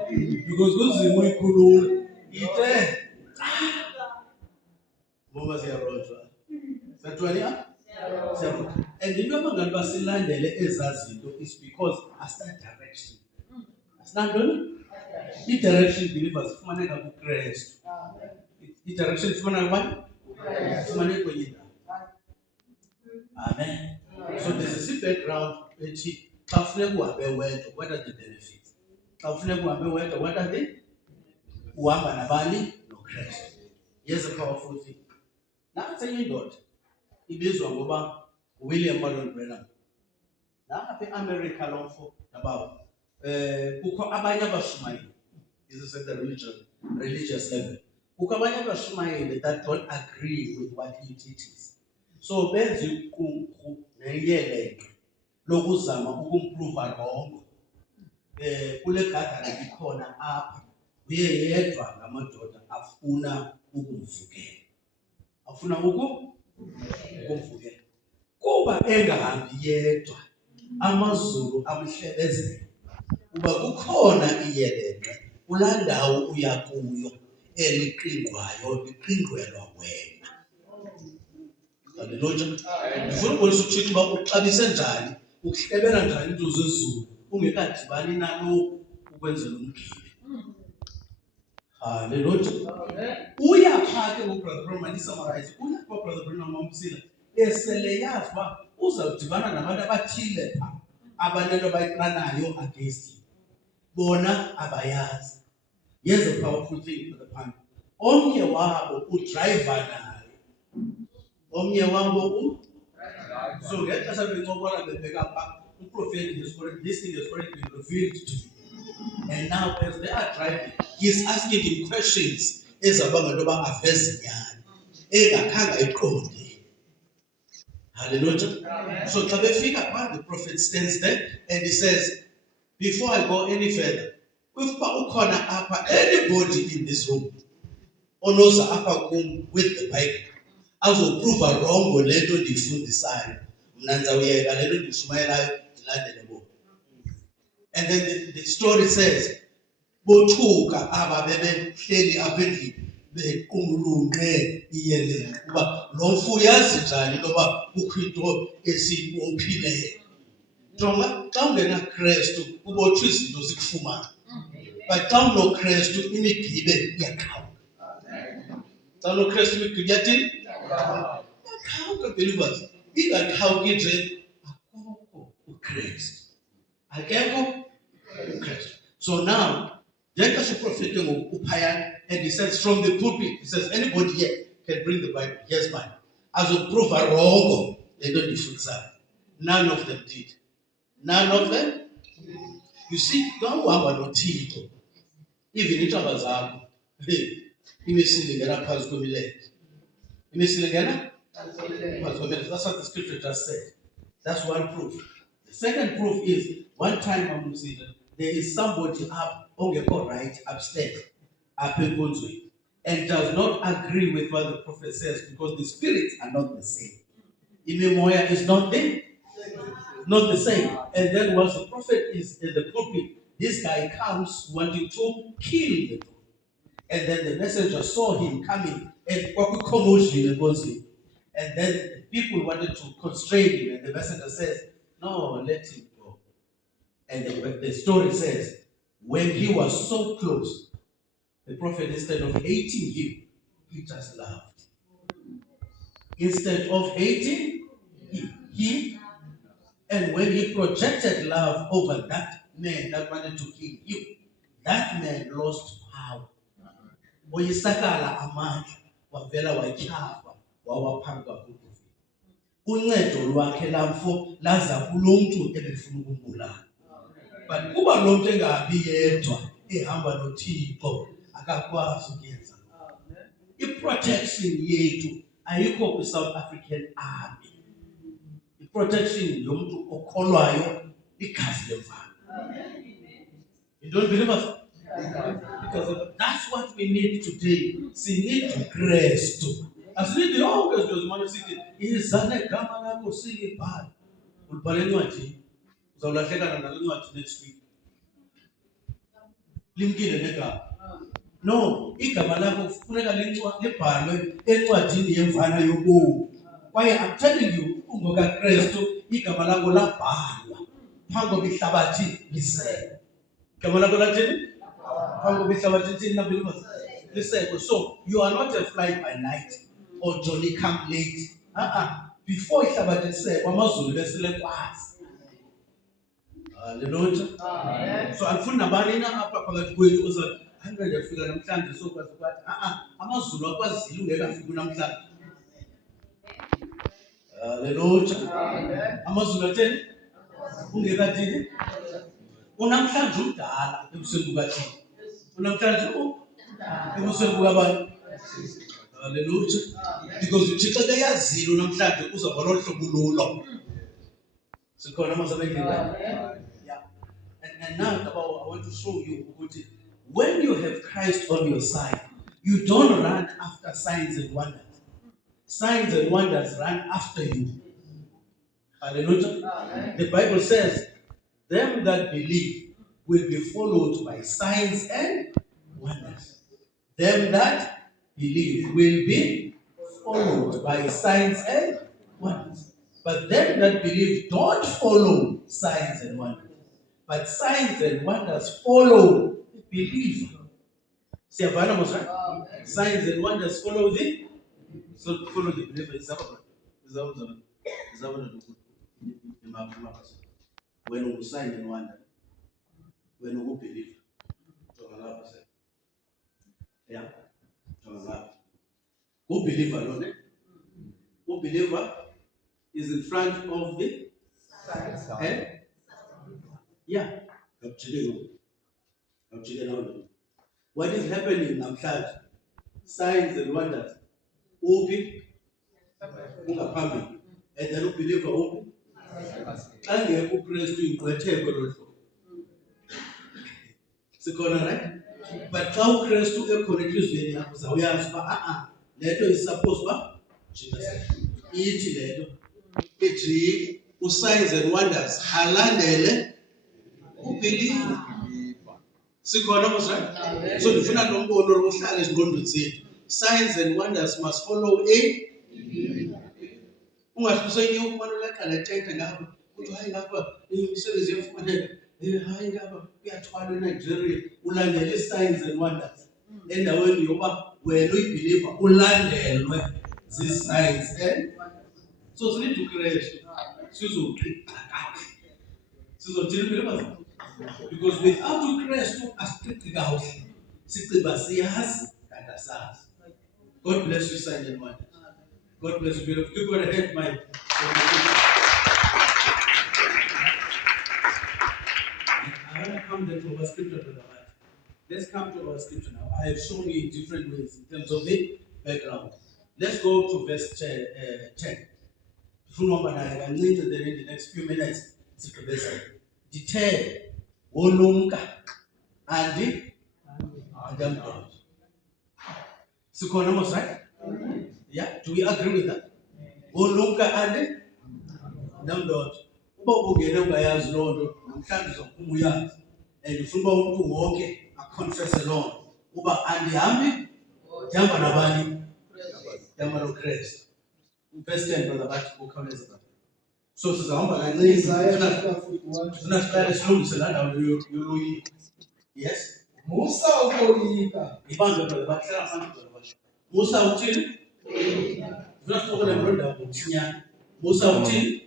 because kunzima uyikhulula ite ngoba siyarojwa sathwala siyarojwa and into abangani basilandele ezazinto is because asina direction asinantoni i-direction believers ifumaneka kuKristu i-direction ifumaneka kubani ifumaneka kwenye indawo amen so there's a background ethi xa kufuneka uhambe wedwa what are the benefits xa kufuneka uhambe wedwa what are the uhamba nabani noKristu here's a powerful thing nantsi enye indoda ibizwa ngoba William Marion Branham nalapha eAmerica lo mfo nabawo kukho abanye abashumayeli this is at the religious level kukho abanye abashumayeli that don't agree with what he teaches so benza iqumrhu neyeleke lokuzama ukumprova wrong kule gathering ikhona apha uye yedwa ngamadoda afuna ukumvukela afuna ukumvukela kuba engahambi yedwa amazulu amhlebezela kuba kukhona iyeleke kulaa ndawo uya kuyo eliqingwayo liqingwelwa wena haleluya ndifuna ukubonisa uThixo uba uxabise njani ukuhlebela njani into zezulu ungekadibani nalo ukwenzela umgibe haleluya uya phake ngobrother Branham isummarize uya ngobrother Branham wamsila esele yazi uba uzawudibana nabantu abathile pha abanento bayiqanayo against him bona abayazi here's a powerful thing for the pan omnye wabo udriver naye omnye wabo so ngexesha bencokola bebheka pha uprofeti this thing has already been revealed to him and now as they are driving he's asking him questions ezabanga into yoba aveze nyani engakhange ayiqonde hallelujah so xa befika phaa the prophet stands there and he says before I go any further if ukhona apha anybody in this room onoza apha kum with the Bible azoprova wrong ngole nto ndiyifundisayo mna ndizawuyeka le nto ndishumayelayo ndilandele bona and then the story says bothuka aba bebehleli apha endlini bequlunqe iyeleke kuba lo mfu uyazi njani intoba kukho into esiyibophileyo jonga xa ungenaKristu ubotshwa izinto zikufumana but xa unoKristu imigibe iyaqhawuka xa unoKristu imigibe yathini iyaqhawuka believers ingaqhawuki nje akukho uKristu akekho uKristu so now ngexesha uprofeti ngoku uphayana and he says from the pulpit he says anybody here can bring the Bible yes man azoprova wrong le nto ndiyifundisayo none of them did none of them you see xa uhamba noThixo even iintshaba zakho imisile ingena phantsi kwemilenze imisile ingena phantsi kwemilenze that's what the scripture just said that's one proof the second proof is one time amumsile there is somebody up ongekho right upstairs apha enkonzweni and does not agree with what the prophet says because the spirits are not the same imimoya is not the same and then once the prophet is in the pulpit this guy comes wanting to kill the prophet and then the messenger saw him coming and commotion enkonzweni and then the people wanted to constrain him and the messenger says no let him go and the story says when he was so close, the prophet, instead of hating him, he just laughed. Instead of hating him, and when he projected love over that man that wanted to kill him, that man lost power. Oyisakala amandla, wavela watyhafa, wawaphambi kwakuprofeti. Uncedo lwakhe lamfo laza kulo mntu ebefuna ukumbulala. But kuba lo mntu engahambi yedwa ehamba noThixo akakwazi ukuyenza. I-protection yethu ayikho kwi-South African Army. I-protection yomntu okholwayo igazi lemvana. You don't believe us? Because that's what we need today. We need Kristu. Asilithi yonke izinto zimane sithi izane igama lakho silibhale. Ulibhale encwadini. Uzawulahlekana nale ncwadi next week. Limkile negama. No, igama lakho kufuneka libhalwe encwadini yemvana yobomi. Kwaye I'm telling you, ungokaKristu igama lakho labhalwa phambi kwehlabathi lisekho. Igama lakho lathini? Phambi kwehlabathi thini na believers? Lisekho. So you are not a fly by night or Johnny come late. Before ihlabathi lisekho amazulu besilekwazi. Hallelujah. So alifuni nabani na apha phakathi kwethu ozathi ndiyafika namhlanje sokwazi ukuthi amazulu akwazile ungekafiki namhlanje. Hallelujah. Amazulu atheni ungekathini unamhlanje umdala ebusweni bukaThixo. Unamhlanje ebusweni bukabani? Hallelujah. Because uThixo ekayazile unamhlanje uzaba lolu hlobo lulo. Sikhona amazabengeni. Yeah. And now I want to show you when you have Christ on your side, you don't run after signs and wonders. Signs and wonders run after you. Hallelujah. The Bible says, them that believe will be followed by signs and wonders. Them that believe will be followed by signs and wonders. But them that believe don't follow signs and wonders. But signs and wonders follow the believer. See, right? Signs and wonders follow the believer. When you sign and wonder, when you believe, yeah, who believer, don't it? Who believer is in front of the head. Yeah. What is happening now? Signs and wonders. Open. And then who believer open. And you who praise to whatever. Second, right? But how praise to a connections we are letter is supposed to Jesus. Each letter. It who signs and wonders. Alandele. Who believe? Sikhona mos right? So if you not know what is going to say, signs and wonders must follow a. Ungasibuseni ukubaluleka lethethe ngapha ukuthi hayi ngapha imisebenzi yemfundo hayi ngapha kuyathwala eNigeria ulandele signs and wonders endaweni yoba wena uyibeliever ulandelwe these signs and so we need to crash sizoqhiqa kahle sizothini believers. Because without Christ to aspect kahle sicimba siyazi kanda sazi. God bless you, signs and wonders. God bless you. Keep your head, Mike. I want to come then to our scripture, Brother Mike. Let's come to our scripture now. I have shown you in different ways in terms of the background. Let's go to verse 10. If you remember, I can read it in the next few minutes. Detail. Olunga and God. Sikhona mos right? Yeah, do we agree with that? Olunga and God. Uba ungena ungayazi loo nto namhlanje uzokumuyazi and ufuna uba umuntu wonke aconfesse loo nto uba andihambi ndihamba nabani ndihamba noKristu. Verse 10 brother bathi ukhawuleza. So sizahamba kancane siqale silungise la ndawo yoloyiko. Yes. Musa ukoyika. Ibambe brother bahlala phansi brother bathi. Musa uthini? Uzoqoqela lo ndawo ngomsinyana. Musa uthini?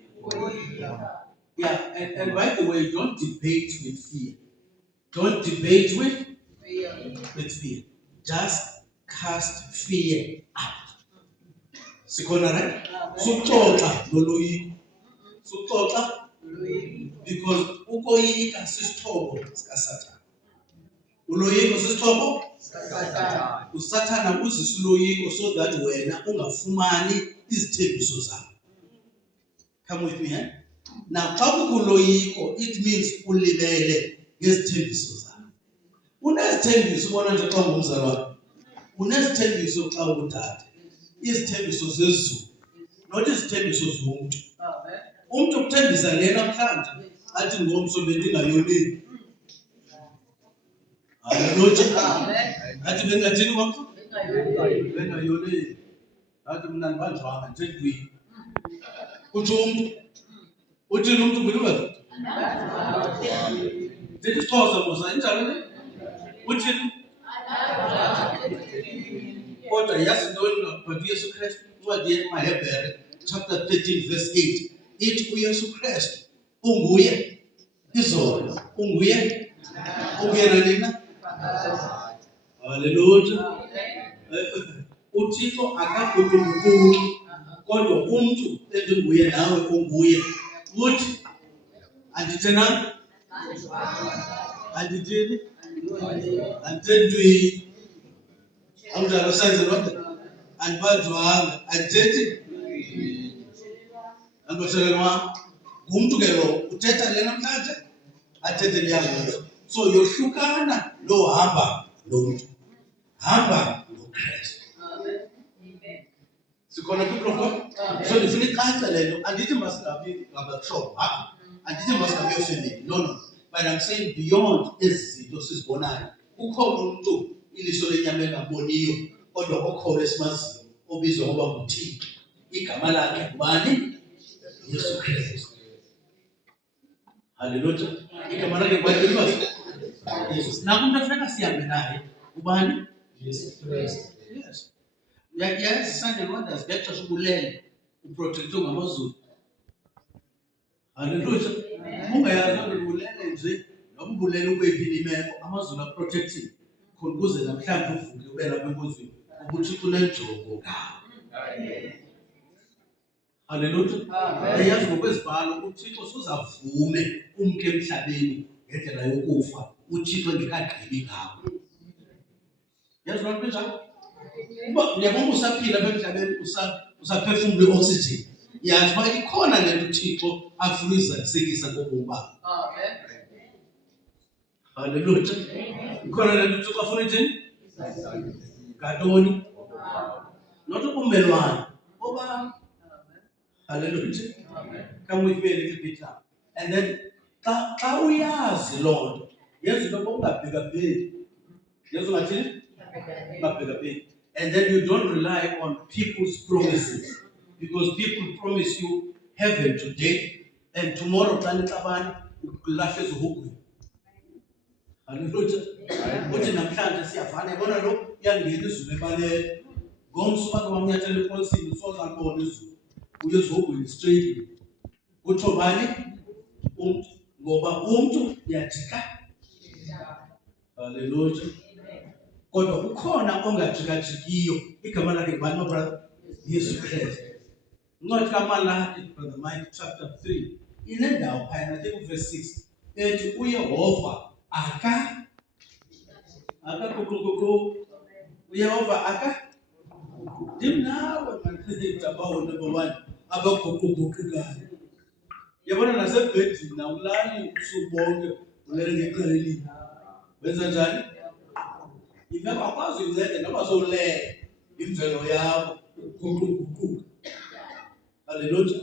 Yeah, and by the way, don't debate with fear. Don't debate with fear. Just cast fear out. Sikhona right? Suxoxa noloyiko. Suxoxa because ukoyika sisithobo sikaSathane. Uloyiko sisithobo sikaSathane. USathane uzisa uloyiko so that wena ungafumani izithembiso zakho. Come with me, eh? Now, xa kuloyiko, it means ulibele ngezithembiso zakho. Unezithembiso ubona nje xa ungumzalwane. Unezithembiso xa ungutata. izithembiso zezulu, not izithembiso zomuntu. Umuntu ukuthembisa le namhlanje athi ngomso bendingayoleki. Haleluya. Athi bengathini ngomso? Bengayoleki. Athi mna ndibanjwanga nje ndwi. Uthi umuntu uthini umuntu kuliwe? Ndithi Xhosa mos injalo le? Uthini? Kodwa yazi ntoni ngabantu uYesu Kristu? Incwadi yamaHebhere chapter 13 verse 8 ithi uYesu Kristu unguye izolo, unguye nanina. Haleluya. uThixo akaguquguquki, kodwa umuntu endinguye nawe unguye. Uthi andithenanga, andithini, andithentwi, awunjalo senze lonke, andibanjwanga, andithethi. Angoshelelwa ngumntu ke lo uthetha le namhlanje athethe liyangozo. So yohlukana lo hamba lo mntu, hamba noKristu. Sikhona kwiprofo. So ndifuna icace le nto, andithi masingabi ngabahlobo, andithi masingabi no. But I'm saying beyond ezi zinto sizibonayo, ukhona umntu iliso lenyama engaboniyo, kodwa okhona esimaziyo obizwa ngoba nguThixo. Igama lakhe ngubani? Yesu Kristu. Haleluya. Igama lakhe ngubani? Yesu. Nakumntu afuneka sihambe naye ubani? Yesu Kristu. Yes. Yazi Sunday wonders ngexesha ubulele uprotectwe ngamazulu. Haleluya. Ungayazi ukuthi ubulele nje noma ubulele ukwephi imeko, amazulu aprotective khona ukuze namhlanje uvuke ube lapha enkozini ubuThixo unenjongo ngawe. Haleluya. Yazi ngokwezibhalo uThixo uzavume umke emhlabeni ngendlela yokufa uThixo engekagqibi ngawe. Yazi loo nto njalo? Uba uyabona usaphila apha emhlabeni usaphefumula i-oxygen, yazi uba ikhona le nto uThixo afuna uyizakisekisa ngobomi bakho. Haleluya. Ikhona le nto uThixo afuna ithini? Ngantoni? Not ubumelwane obam. Haleluya. Come with me a little bit now. And then xa uyazi loo nto, yenza into yokuba ungabhekabheki. Yenza ungathini? Ungabhekabheki. And then you don't rely on people's promises, because people promise you heaven today and tomorrow xa nixabana ukulahle ezihogweni. Haleluya. Uthi namhlanje siyavana yabona lo uyangena izulu ebalele. Ngomso bakhe bamnyathela epolisini sozabona izulu. Uye ezihogweni straight. Utsho bani? Umntu. Ngoba umntu uyajika. Haleluya. Kodwa ukhona ongajikajikiyo. Igama lakhe ngubani my brother? Yesu Kristu. Incwadi kaMalaki brother Mike chapter 3 inendawo phayana I think verse 6 ethi uYehova akaguquguquki. uYehova ndimnawe mandabawo number 1 abaguquguqukayo. Yabona nasebhedini nawulali usuku bonke ulele ngeqela elinye. Wenza njani? Ingaba akwazi ukunceda noba sowulele imvelo yakho ukuguquguquka. Hallelujah.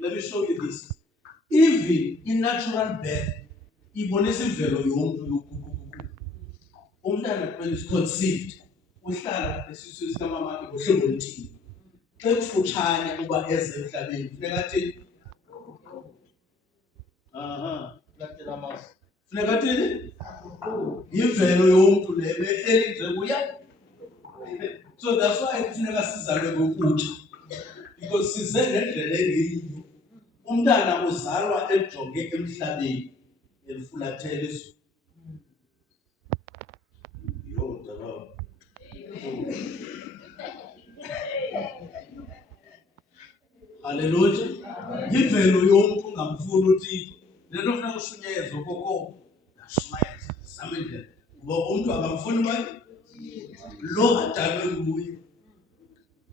Let me show you this. Even in natural birth, ibonisa imvelo yomuntu yoguquguquka. Umntana when is conceived, uhlala esiswini sikamama wakhe ngohlobo oluthile. Xa kufutshane uba eze emhlabeni, funeka athini? Funeka athini? Imvelo yomuntu le behleli nje kuya. So that's why kufuneka sizalwe ngokutsha, because size ngendlela engeyiyo. Umntana uzalwa ejonge emhlabeni elifulathela izulu. Haleluya. Imvelo yomuntu ungamfuni uThixo. Lento funeka ushunyezwe okoko. Nashumayeza zame indlela. Ngoba umuntu akamfuni bani? Lo adalwe nguye.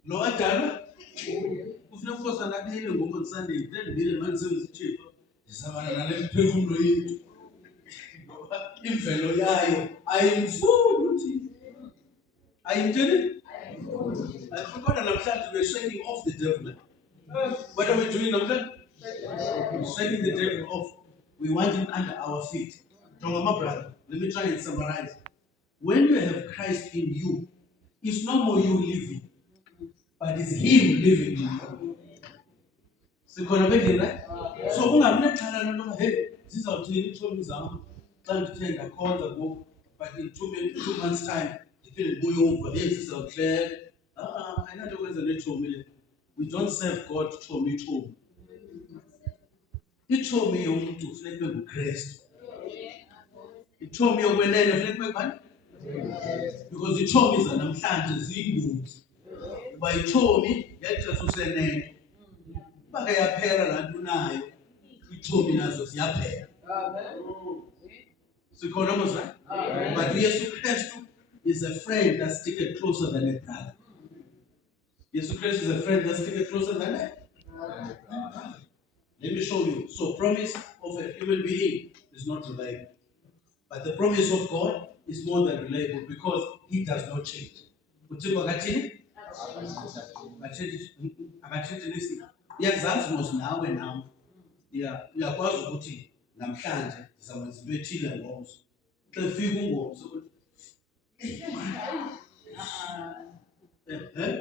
Lo adalwe kufuneka ufosa nabile ngoba Sunday ndibile manje sengizithixo ndizabana nale mphefumulo yethu. Ngoba imvelo yayo ayimfuni uThixo. Ayimthini? I forgot that we're shaking off the devil. What are we doing now? Shaking the devil off. We want him under our feet. My brother, let me try and summarize. When you have Christ in you, it's no more you living, but it's him living in you. So right? So when I'm not telling you, hey, this is our training trying to train a call, but in 2 months' time, the feeling go over, yes, this is our clear. I know the ways that they told me. We don't serve God to me too. He told me to flip with grace. He told me when I flip with money. Because he told me that I'm trying to see moves. But he told me, yet to say name. But I appear and do now. He told me that was yapping. So you call almost right? But Jesus Christ is a friend that's sticking closer than a brother. Jesus Christ is a friend that's sticking closer than a brother. Let me show you. So promise of a human being is not reliable. But the promise of God is more than reliable because he does not change. Yazazi mos nawe nam. Uyakwazi ukuthi namhlanje sizakwenza into ethile ngomso. Xa ufika ungomso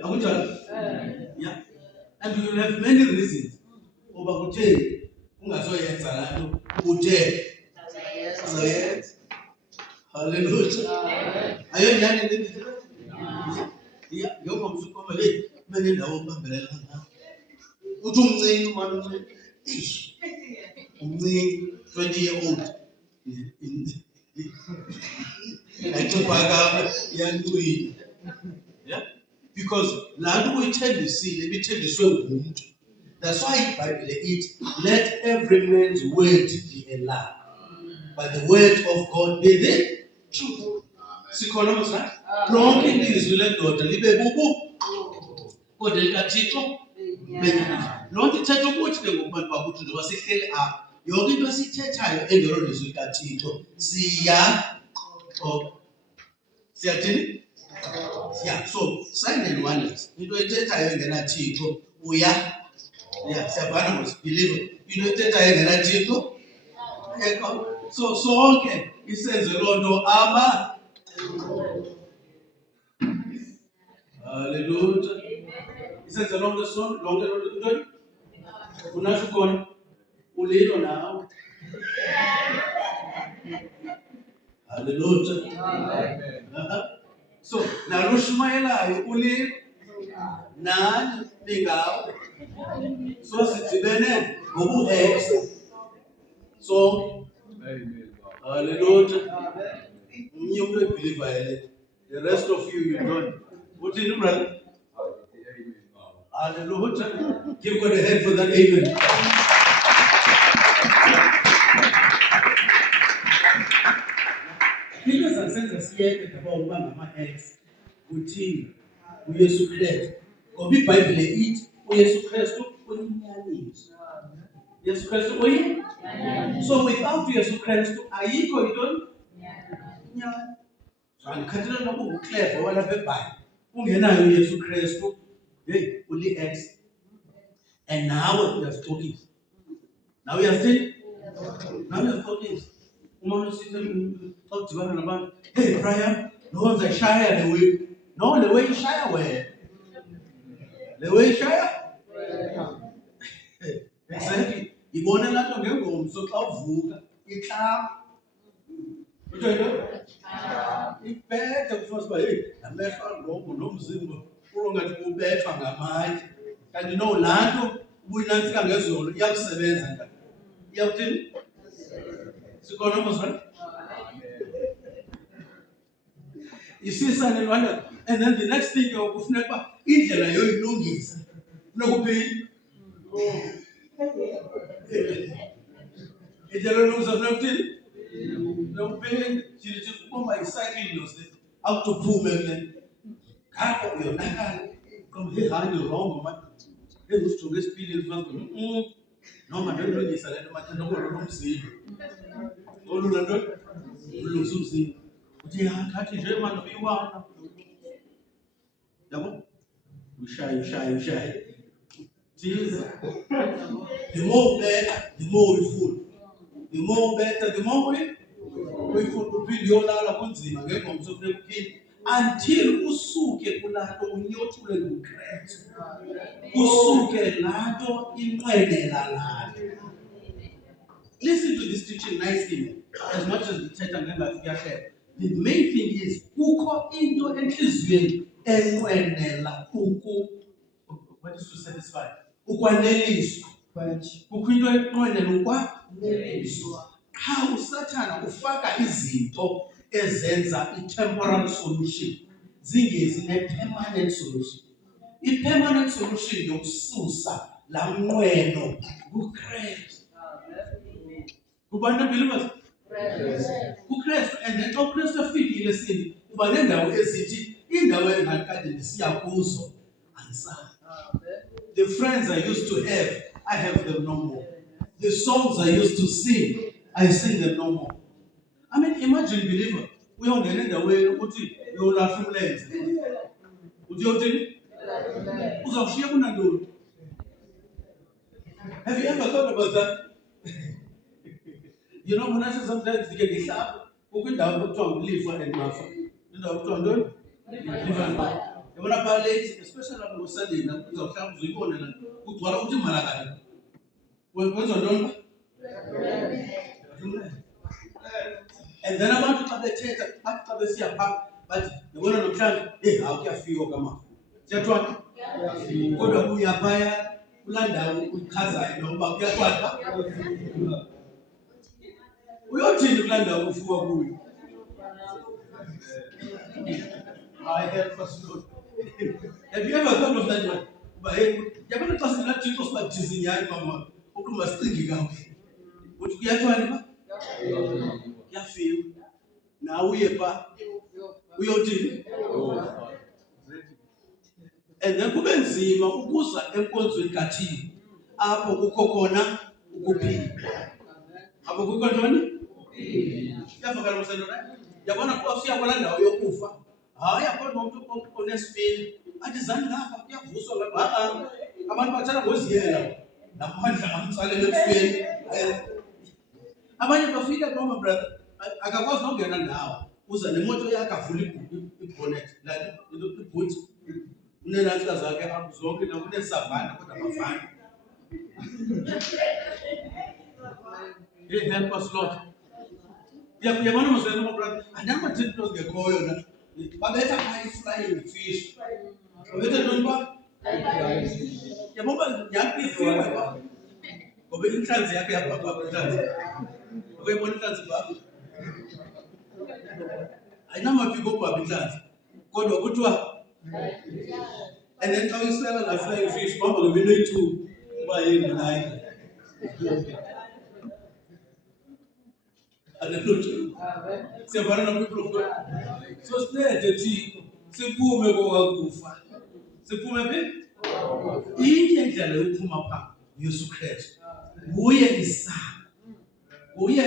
akunjalo? Yeah. And you will have many reasons. Oba kuthe ungazoyenza laa nto uthe uzoyenza. Hallelujah. Ayonyani nendithe. Yeah, njengoba msukoma hey, kumele ndawo ubambelela ngayo. Uthi umncinci umane umncinci. Umncinci 20-year-old. Ayixephakanga iyancwina. Yeah? Because laa nto uyithembisile ibithembiswe ngumntu. That's why iBhayibhile ithi, let every man's word be a lie, but the word of God be the truth. Sikhona mos right? Lonke ilizwi lendoda libe bubu. Kodwa likaThixo lonke ithetha ukuthi ke ngokubantu bakuthi njengoba sihleli apha yonke into esiyithethayo engelo lizwi likaThixo siyathini? Yeah, so sign and wonders. Into ethethayo engenaThixo siyabhana mos believe into ethethayo engenaThixo so sonke isenze loo nto Hallelujah. Isenze lonke lonke into unasho khona ulilo nawe. Hallelujah. Amen. So nalushumayelayo ulilo nani ningawe. So sidibene ngobu-ex so hallelujah. Umnye umuntu ebhilivayo le. The rest of you don't. Uthini brother? Hallelujah. Give God a hand for that amen. Into zasenza siyeke ndaba ukuba ngama-ex uthini uYesu Kristu. Ngoba iBhayibhile ithi uYesu Kristu uyinyaniso. Yesu Kristu uyinyaniso. So without Yesu Kristu ayikho into inyani. So andikhathele nokuba uclever walapha eBhayibhile. Ungenayo uYesu Kristu, hey, uli-ex. And nawe uyazixokisa. Nawe uyazithini? Nawe uyazixokisa. Umane usithi xa udibana nabantu, hey Brian, no one's ashaya le way. No, le way ishaya wena. Le way ishaya? Exactly. Ibone laa nto ngengomso xa uvuka iklama. Utho yinto? Ibetha kufanele uba hey, namehlo angoku nomzimba ungathi ubethwa ngamandla. Kanti no laa nto ubuyinantsika ngezolo iyakusebenza njani? Iyakuthini? Sikhona mos right? You see sign and wonder. And then the next thing you're kufuneka uba indlela yoyilungisa funeka uphini. Indlela yoyilungisa funeka uthini? Funeka uphini. Jithi ubomba yicycle yose awutophume kule. Ngapha uyonakala. Qombe ihandi wrong man. Usijonge esipilini ufanele noma ndiyolungisa le nto manje nokolula umzimba. Olula nto? Ulungisa umzimba. Uthi hathi nje manje uyiwana. Yabo? Ushaye. Jesus. The more better, the more we full. The more better, the more we full. Upili yolala kunzima ngengomso kuphila until usuke kulapho unyothule nguKristu. Usuke lapho inqwenela lakhe. Listen to this teaching nicely. As much as we thetha ngengathi kuyashela. The main thing is kukho into enhliziyweni enqwenela what is to satisfy? Ukwaneliswa. Kukho into enqwenela ukwaneliswa. How uSathana ufaka izinto ezenza i-temporal solution zingezi ne-permanent solution. I-permanent solution yokususa la mnqweno kuKristu. Kubantu believers? kuKristu. And then xa uKristu efikile sini kuba nendawo ezithi indawo engakade ndisiya kuzo andisazi. The friends I used to have, I have them no more. The songs I used to sing, I sing them no more. I mean, imagine believer, uyongena endaweni ukuthi uyolahla umlenze. Uyothini? Uzawushiya kunantoni? Have you ever thought about that? You know, when I say sometimes you get this up, who can down to live for and master. You know, to live and master. When I late, especially on Sunday, because of times we go and put one of the Malaga. When was on done? And then I want to come the church after the sea apart, but the one on the plan, hey, I'll get a few of them. Just one. Go to who you buy, Ulanda, Kaza, and about get one. We all change the land of Fuabu. I have us not. Have you ever thought of that one? But you're going to toss the land to my cheesy young mama, who must think it out. Would you get one? Yeah, feel. Now we are we all change. And then Kubenzima, Ukusa, and Ponzo in Kati. Apo Ukokona, Ukupi. Apo Kukotoni? Yafakala msana yabona kuafia kwalanda yokufa haya kwa mtu honestly atizani lapha kuyavuswa lapha abantu bathana ngoziyela namandla amsalele ekufeni abanye bafika noma brother akakwazi nokungena ndawo uza nemoto yakhe avula ibonnet la iboot unenantsika zakhe zonke nakunesavana kodwa bafana. Hey, help us Lord. Yabona mzweni my brother andamba thixos ngekhoyo na babetha flying fish babetha ntoni ba yabona yakhe ifika ba ngoba inhlanzi yakhe yapha inhlanzi ukuyibona inhlanzi ba ayinamaphiko obaba inhlanzi kodwa kuthiwa and then xa uyisela la flying fish bamba ngemino yi-2 kuba yini nayi. Hallelujah. So stay the tea. Sipume kowakufa. Sipume phi? Inye indlela yokuphuma pha Yesu Kristu. Nguye isamba. Nguye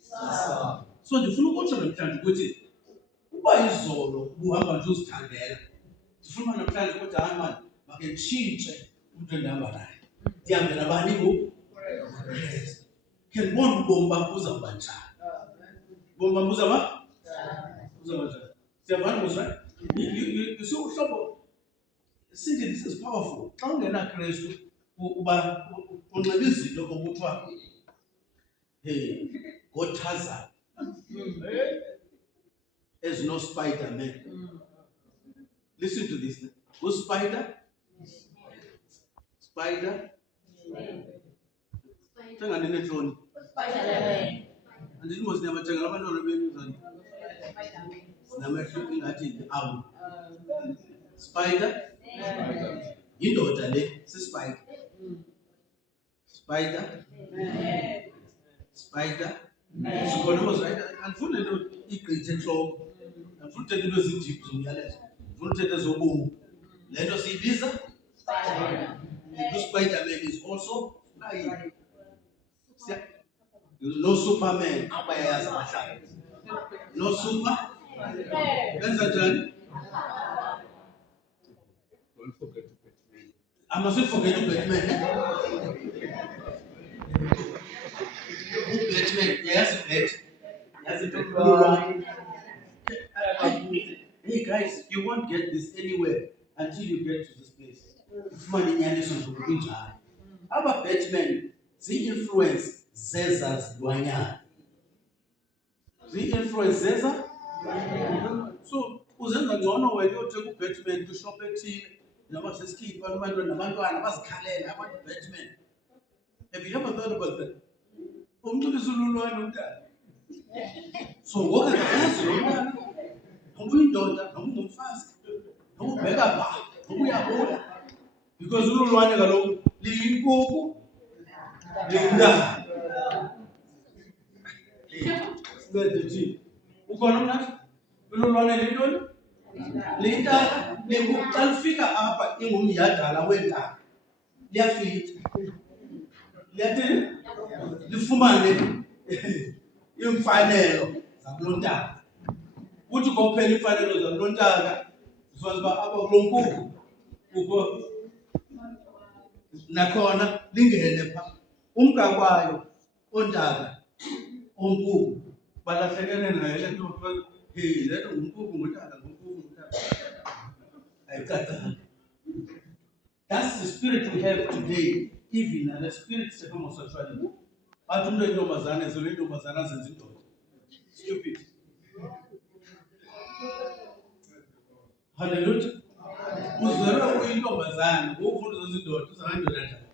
isamba. So ndifuna ukutsho namhlanje ukuthi uba izolo ubuhamba nje uzithandela. Ndifuna namhlanje ukuthi hayi mani make tshintshe umuntu endihamba naye. Ndihambe nabani ngoku? Kristu. Ke ndibone ubomi bakho uzawuba njani. Bomba muzaba? Muzaba. Right? You see, see, this is powerful. Xa ungena Kristu uba unxiba izinto okuthiwa hey ngoTharzan. There's no Spider-Man. Listen to this. Who's Spider? Spider? Tengani netloni. Spider-Man. And it was never taken up another baby. Never ingathi awu. Spider? Indoda le spider. Spider? Spider? Sikhona mos right? Andifuna into igqithe enhloko. Andifuna uthetha into ezideep zomyalezo. Andifuna uthetha ezobomi. Le nto siyibiza Spider. The Spider-Man is also flying. No Superman. No super. Benza njani? I mustn't forget to Batman. Batman, yes, Batman. Hey guys, you won't get this anywhere until you get to this place. Ufumane inyaniso nje kunjalo. Aba Batman zii-influence zezazilwanyana. Zii-influence so uzenza ngcono wena uyothenga uBatman kwishop ethile noma sesikhipha nabantwana bazikhalela abantu Batman. Have you ever thought about that? Umnxibisa ululwane umntana. So ngoku akayazi lo mntana. Noma uyindoda, noma ungumfazi, noma ubheka pha, noma uyabona. Because ululwane kaloku liyinkukhu, liyintaka. Sincede thina. Ukhona mnathi? Ululwane lintoni? Liyintaka. Linkukhu xa lifika apha ingumyhadala wentaka. Liyafita. Liyathini? Lifumane imfanelo zakulontaka. Uthi kophela imfanelo zakulontaka, uzazi uba apha kulo nkukhu kukho nakhona lingene pha. Umgakwayo ontaka onkukhu balahlekene naye le nto hey le nto ngunkukhu ngontaka ayicacanga. That's the spirit we have today, even and the spirit of homosexuality. Bathi umntu oyintombazane zelo intombazane azenza indoda. Stupid. Hallelujah. Uzalwa uyintombazane, ufunda uzenza indoda, uzangendoda njani?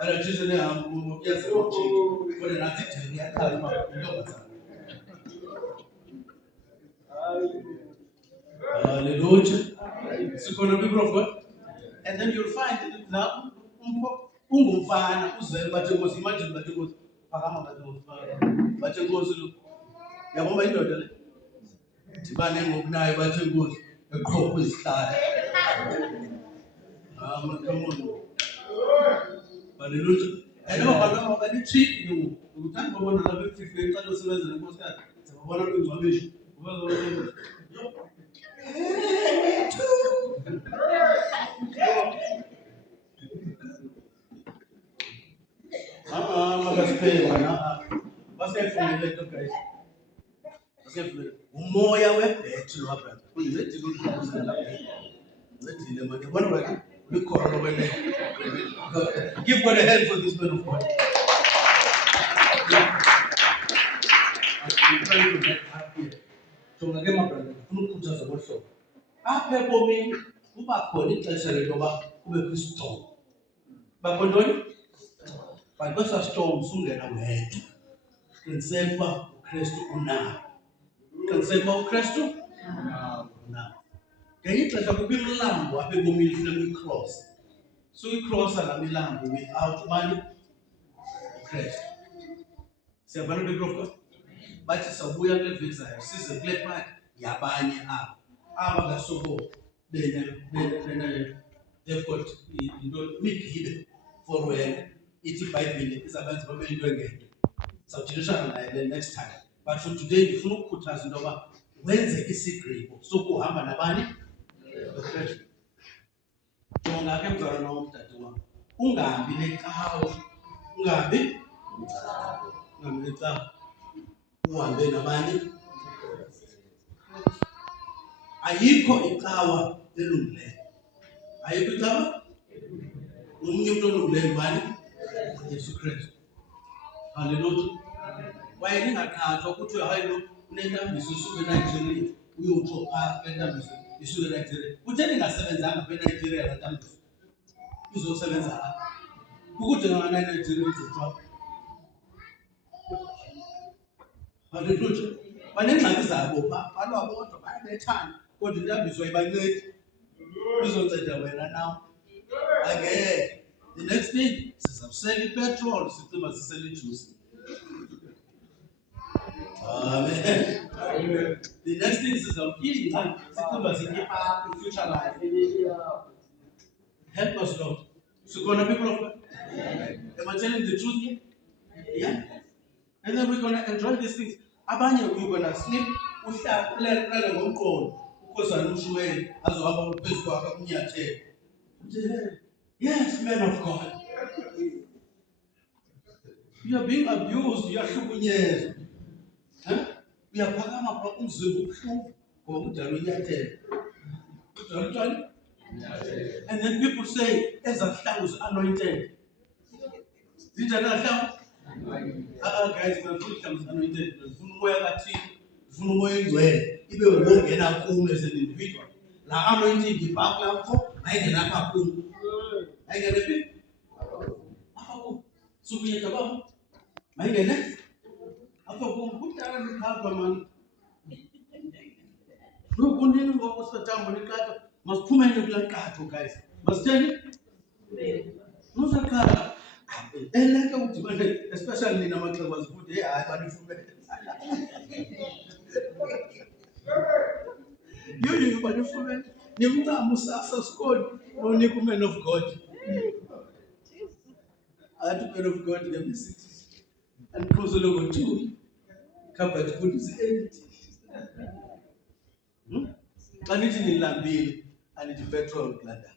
Anathisha nehambo uyazi ukuthi kodwa nathi thina iyakhala intombazane. Hallelujah. Sikhona people of God. And then you'll find that now ungumfana uzele bathi Nkosi, imagine bathi Nkosi, phakama bathi Nkosi, bathi Nkosi lo. Yabona indoda le? Dibane ngokunayo bathi Nkosi, eqhopha izihlala. Come on. Hallelujah. And no, but the treat you. You can't go on another 50 years to serve the Nkosi. Sabona kwingcwabisho. Umoya webhethi lo brother. Uyibethile ukuzela lapha. Wethile manje. Bona wena ulikhona wena. Give God a hand for this man of God. I'm trying to get happy. Jonga ke mabrother, ufuna ukukhuthaza ngohlobo. Apha ebomini kuba khona ixesha lentoba kube kwistorm. Bakho ntoni? But kwesa storm sungena wedwa. Qiniseka uba uKristu unawo. Qiniseka uba uKristu unawo. Ngenye ixesha kukho imilambo apha ebomini funeka uyicross. So uyicrossa laa milambo without ubani? uKristu. Siyavana people of God? Bathi sabuya kule veki zayo size kule part yabanye aba. Aba kasoko they've got imigibe for wena. Ithi iBhayibhile izabenza babe into engento. Sawujilishana naye the next time. But for today ngifuna ukukhuthaza into yoba wenze isigqibo sokuhamba nabani? uKristu. Jonga ke mzalwana wam, dade wam. Ungahambi necawa. Ungahambi necawa. Uhambe nabani? Ayikho icawa elungileyo. Ayikho icawa? Umnye umuntu olungileyo ngubani? Yesu Kristu. Hallelujah. Kwaye ningaqhathwa kuthiwe hayi lo unentambiso isuke eNigeria uyotsho phaa entambiso isuke eNigeria. Kutheni ingasebenzanga apha eNigeria laa ntambiso? Izosebenza apha. Kukudingakala eNigeria izotshwa. Hallelujah. Baneengxaki zabo phaa, balwa bodwa bayabethana kodwa intambiso ayibancedi. Izonceda wena nawe. Angeke. The next thing, sizawusela ipetrol, sicinga sisela ijuice. Amen. The next thing, sizawutya, sicinga sitye future life. Help us, Lord. So, gonna people of God. Am I telling the truth here? Yeah. And then we're gonna enjoy these things. Abanye, we're gonna sleep. Uhlala ngomqondo. ukhosana uShumayeli azohamba phezu kwakhe akunyathele. Yes, man of God. You are being abused, uyahlukunyezwa. Uyaphakama pha umzimba ubuhlungu ngoba udala unyathele. Udala utshani? And then people say, ezahlangu is anointed. Zinjani ezahlangu? Guys, ngifuna ihlangu is anointed. Ngifuna umoya kaThixo, ngifuna umoya engcwele. Ibe ungena kume as an individual. La anointing ipapho yakho, ayingena apha kume. Ayingena phi? Apha kume. Sukunyetha babo. Ayingena? Apha kume. Kudala ngikhathwa mani. Kunini ngoku sithatha nikhatho. Masiphumele kula nkatho guys. Masitheni? Musakhala. Eleke udibane especially nina maxhekwazi futhi hayi banifumele. You banifumele. Nimncamo sasa skoli onika uman of God. Athi man of God ngemisithi. Andiphuzile ngo2. Covered good is empty. Xa nithi nilambile anithi petrol kulanda.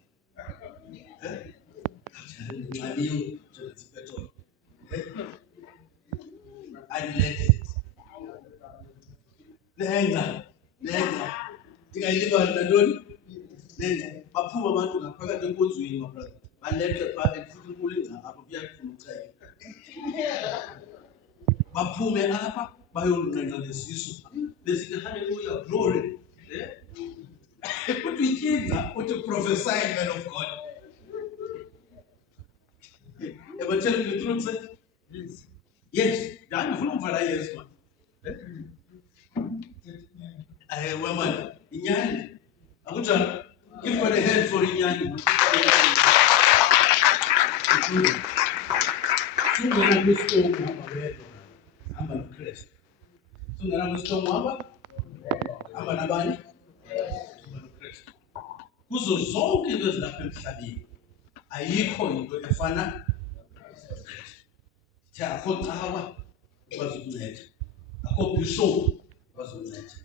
Nxaniwe njengenzi petrol. Unleaded. Nenga. Ndingayilibali nantoni? Nenga. Baphuma abantu ngaphakathi enkonzweni my brother. Baleqe phaa futhi inkulu ingca apho kuyafuna ucela. Baphume apha bayonqenqa nesisu. Besithi hallelujah glory. But we came to prophesy, man of God. Ever tell you the truth, sir? Yes. Yes. I'm full of yes, man. Woman, Inyani. I'm going to give her a hand for Inyani. Soon I'm going to I'm a Christ. Soon I'm going to I'm a Nabani. Kuzo zonke into ezilapha emhlabeni ayikho into efana noKristu. Akho cawa ukwazi ukunceda, akho bishop ukwazi ukunceda,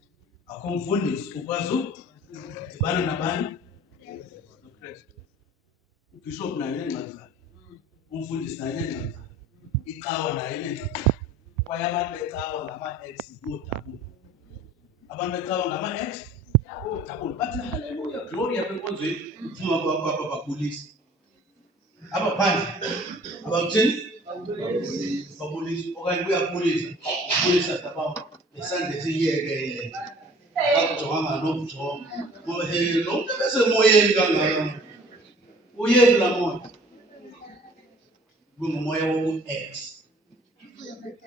akho mfundisi ukwazi udibana nabani noKristu. Ubishop naye unengxaki zakhe, umfundisi naye unengxaki zakhe, icawa naye unengxaki zakhe. Kwaye abantu becawa ngama-ex ngoodabula, abantu becawa ngama-ex double. But hallelujah, glory apha enkonzweni uphuma kwapha babulisa. Abaphandle abakuthini? Babulisa. Okanye uyabulisa. Ubulisa tabam. Esande siyeke akujonganga nokujonga. Ngoba lo mntu besemoyeni kangaka. Uyephi la moya? Kungumoya wobu-ex.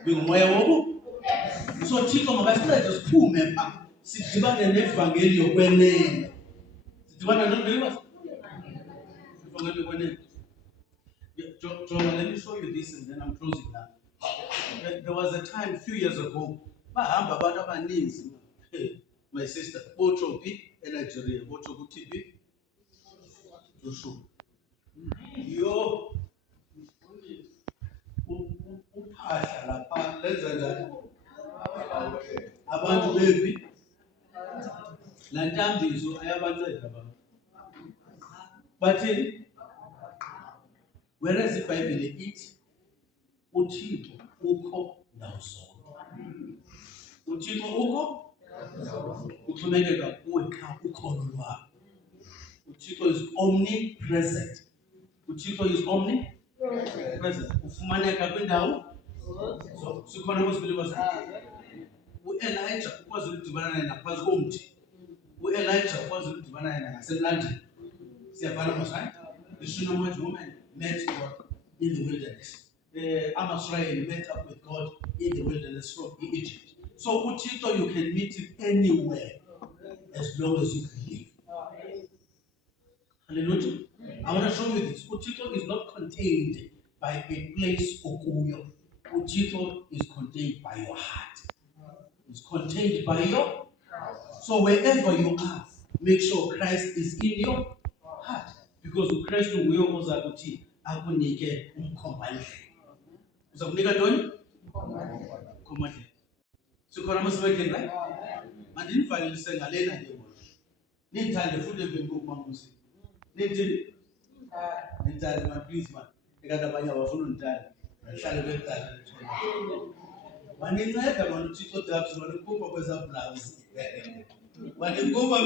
Kungumoya wobu. So Thixo makasincede siphume pha. Sidibane nevangeli yokwenene. Sidibane nevangeli yokwenene. Jonah, let me show you this and then I'm closing now. There was a time a few years ago, bahamba abantu abaninzi. My sister, botsho phi eNigeria, botsho kuthi phi? Joshua. Yo. Uphahla lapha lenza njani? Abantu bephi? La ntambizo ayabanceda abantu. Bathini? Whereas iBhayibhile ithi uThixo ukho ndawo zonke. uThixo ukho uxhomekeka kuwe xa ukholo lwakho. uThixo is omnipresent. uThixo is omnipresent. Ufumaneka kwindawo. So sikhona kwesibhilivers. uElijah ukwazi ukudibana naye naphantsi komthi. uElijah ukwazi ukudibana naye ngasemlandini. Siyafana manje. The Shunammite woman met God in the wilderness. Amasrael met up with God in the wilderness from Egypt. So uThixo, you can meet him anywhere as long as you believe. Hallelujah. I want to show you this. uThixo is not contained by a place okuyo. uThixo is contained by your heart. It's contained by your. So wherever you are, make sure Christ is in your heart. Because uKristu nguye oza kuthi akunike umkhombandlela. Uza kunika ntoni? Umkhombandlela. Sikhona masibekeni right? Mandinifanelise ngalena nje bona. Nithande futhi emveni kokumamusi. Nithi nithande man, please man. Ekade abanye abafuna unithanda. Bahlale bethanda. Waninceda man uThixo Dabs wanikhupha kweza blouse. Wanikhupha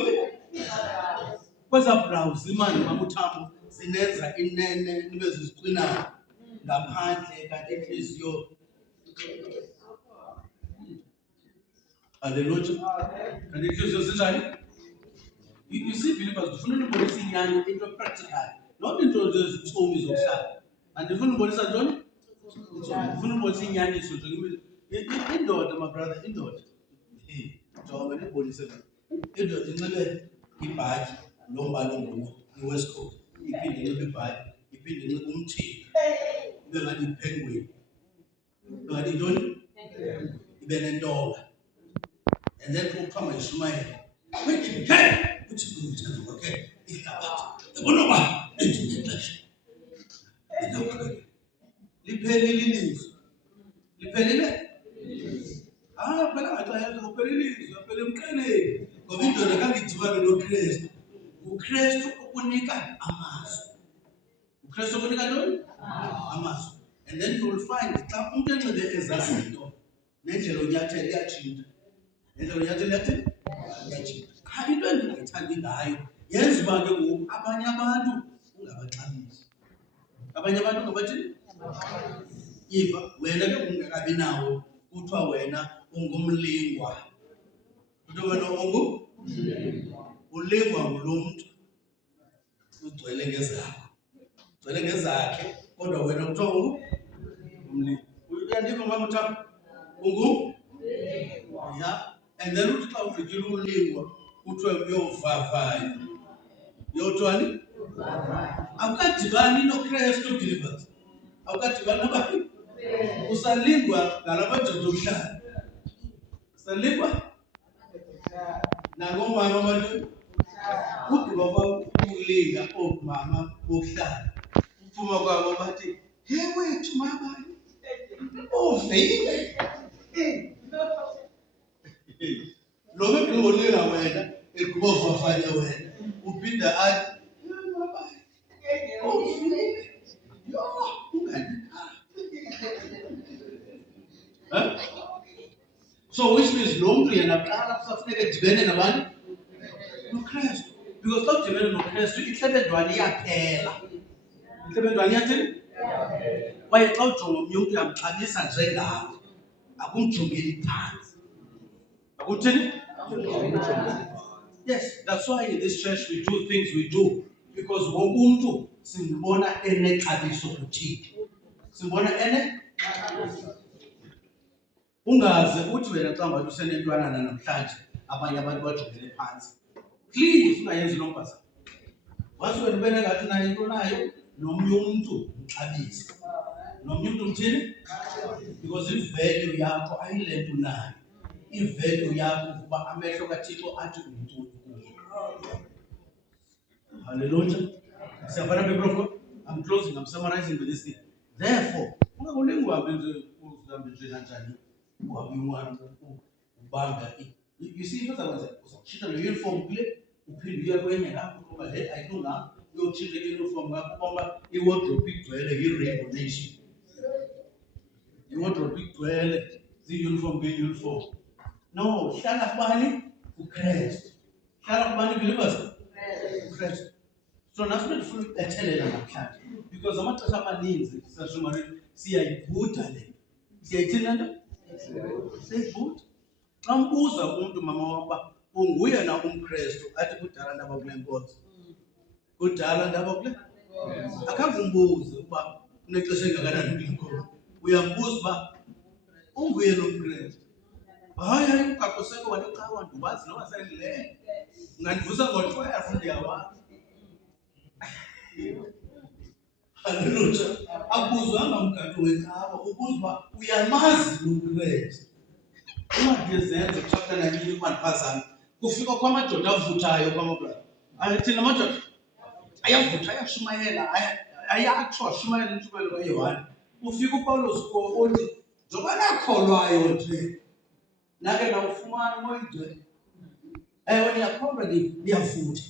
kweza blouse imani mamuthambo sinenza inene nibe ziziqinayo ngaphandle kanti inhliziyo. Hallelujah. Kanti inhliziyo zinjani? You see believers kufuna ukubonisa inyani into practical. Not into zezithomi zokuhlala. Andifuna ukubonisa ntoni? Ufuna ukubonisa inyaniso nje. Indoda my brother, indoda. Njengoba nibonise la. Indoda inxibe ibhaji lombala onguwo, iwaistcoat. Iphinde inxibe ibhaji, iphinde inxibe umthimba. Ibe ngathi ipenguin. Ngathi ntoni? Ibe nentonga. And then kuthiwa mayishumayele. Hey! Uthi kumthanda wakhe ihlabathi. Yabona ba? Ethi ngexesha. Liphelile ilizwi. Liphelile? Phela ngathi uphelile ilizwi, phela emqeleni. Ngoba indoda kangidibane noKristu. uKristu ukunika amazwi. uKristu ukunika ntoni? Amazwi. And then you will find xa umuntu enxibe ezazinto nendlela onyathela iyatshintsha. Nendlela onyathela iyatshintsha. Cha into endingayithandi ngayo yenza uba ke ngoku abanye abantu ungabaxabisi. Abanye abantu ungabathini? Iva wena ke ungakabi nawo kuthiwa wena ungumlingwa. Kuthiwa wena ulingwa ngulo mntu ugcwele ngezakho. Ugcwele ngezakhe kodwa wena kuthiwa umlingwa. Uyandiva mama Thabo? Yeah. And then uthi xa ugqitile ulingwa kuthiwe uyovavanya. Yothwani? Awukadibani noKristu believers. Awukadibani nabani? Usalingwa ngalamadoda omhlaba. Usalingwa nangomama abantu. Udiba kwakulinga omama bokuhlala. Uphuma kwabo bathi, "Hey wethu mama, uvile." Lo begqolinga wena, ekubovavanya wena. Uphinda athi, "Hey mama, uvile." So which means lo mntu yena kuqala kusafuneka edibene nabantu noKristu. Because xa udibene noKristu intlebendwane iyaphela. Intlebendwane iyathini? Kwaye xa ujonga omnye umntu uyamxabisa njengawe. Akumjongeli phantsi. Akumthini? Yes, that's why in this church we do things we do. Because wonke umntu simbona enexabiso kuThixo. Simbona ungaze uthi wena xa ngabe usenentwana namhlanje abanye abantu bajongele phansi. Please ungayenzi lo mpazamo. Wathi wena ubene ngathi nayo into nayo nomnye umntu umxabisa. Nomnye umntu uthini? Because ivalue yakho ayile nto nayo. Ivalue yakho kuba amehlo kaThixo athi umuntu kuye. Hallelujah. Siyafana people of God. I'm closing, I'm summarizing with this thing. Therefore, ungakulingwa nje uzihambe nje kanjani. You see, what I was saying, the uniform kule, uphinde uya kwenye lapho ngoba le ayilunga uyotshintsha i-uniform ngapho ngoba i-wardrobe igcwele i-Rainbow Nation. I-wardrobe igcwele zi-uniform nge-uniform. No, hlala kubani? uKristu. Hlala kubani believers? uKristu. So naso ndifuna ukubethelela namhlanje because amaxesha amaninzi siyayibhuda le. Siyayithina nto? Siyayibhuda. Xa mbuza umuntu mama waba unguye na umKristu athi kudala ndaba kule nkonzo. Kudala ndaba kule? Akavumbuze uba unexesha engakanani kule nkonzo. Uyambuza uba unguye nomKristu. Hayi ukakoseko walecawa ndubazi noba sendile. Ungandivusa ngo-12 ndiyawazi. Hallelujah. Akuzwanga umgaqo wecawa ukuba uyamazi uKristu. Incwadi yeZenzo chapter 19 kumaphazana kufika kwamadoda avuthayo kwamabala. Thina amadoda ayavutha ayashumayela ayatsho ashumayela intshumayelo kaYohane. Ufika uPawulos kuwo othi njengoba nakholwayo nje nake nawufumana umoya oyingcwele. Ewe niyakholwa niyafutha.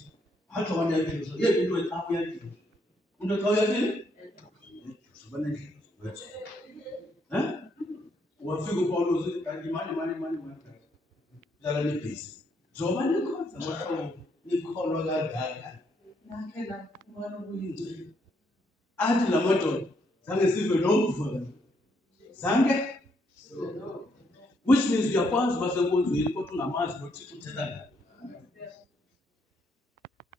Hayi xa niyatyuswa. Yeyiphi into xa uyatyuswa? Into xa uyatyuswa? Uyatyuswa banendlela zokwenza. Wafika uPawulos uthi mani. Dlala nibhizi. Njengoba nikhonza abahlobo nikholwa kangaka. Nakhe lafumana ubuyingcwele. Athi la madoda zange sive nokuva. Zange? Which means uyakwazi uba senkonzweni kodwa ungamazi noThixo uthetha ngayo.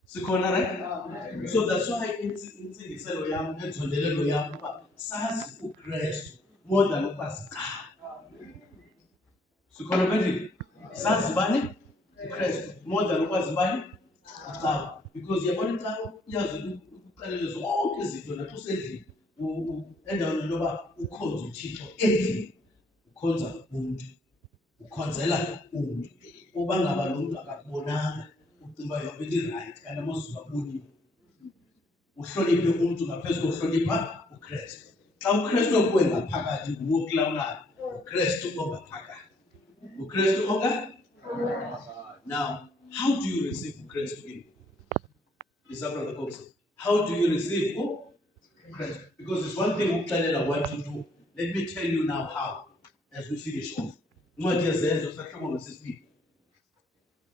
Sikhona, right? So that's why intsingiselo yam nenzondelelo yam uba sazi uKristu more than ukuba siqala. Sikhona pendini? Sazi bani? uKristu more than ukwazi bani? Icawa. Because uyabona icawa iyazi ukuxelela zonke izinto nathi usendlini. Endaweni yoba ukhonze uThixo endlini. Ukhonza umuntu. Ukhonzela umuntu. Uba ngaba lo muntu akakubonanga. Ucimba yonke into right kanti amazulu aboniwe. Uhloniphe umuntu ngaphezu kokuhlonipha uKristu. Xa uKristu okuwe ngaphakathi nguwo okulawulayo. uKristu ongaphakathi. uKristu Now, how do you receive uKristu in? Is that Brother Cox? How do you receive uKristu? Because it's one thing ukuxelela what to do. Let me tell you now how, as we finish off. Incwadi yezenzo sahloko ngesesibili.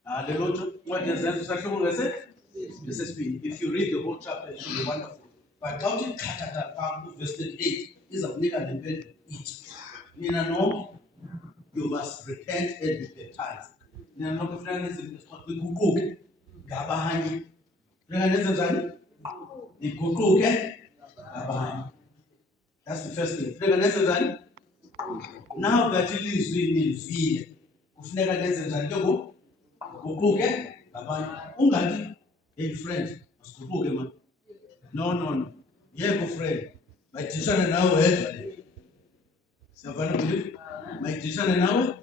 Hallelujah. Incwadi yezenzo sahloko ngesesibili. If you read the whole chapter, it will be wonderful. But xa uthi khathatha phaa verse 38 iza kunika le mpendulo ithi nina nonke you must repent and be baptized. Nina nonke kufuneka nenze iguquke ngabanye. Funeka nenze njani? Iguquke ngabanye. That's the first thing. Funeka nenze njani? Now that ilizwi nilivile kufuneka nenze njani ke ngoku? Iguquke ngabanye. Ungathi hey friend asiguquke man. No. Yebo friend. Mayidishane nawe wedwa le. Siyavana ukuthi mayidishane nawe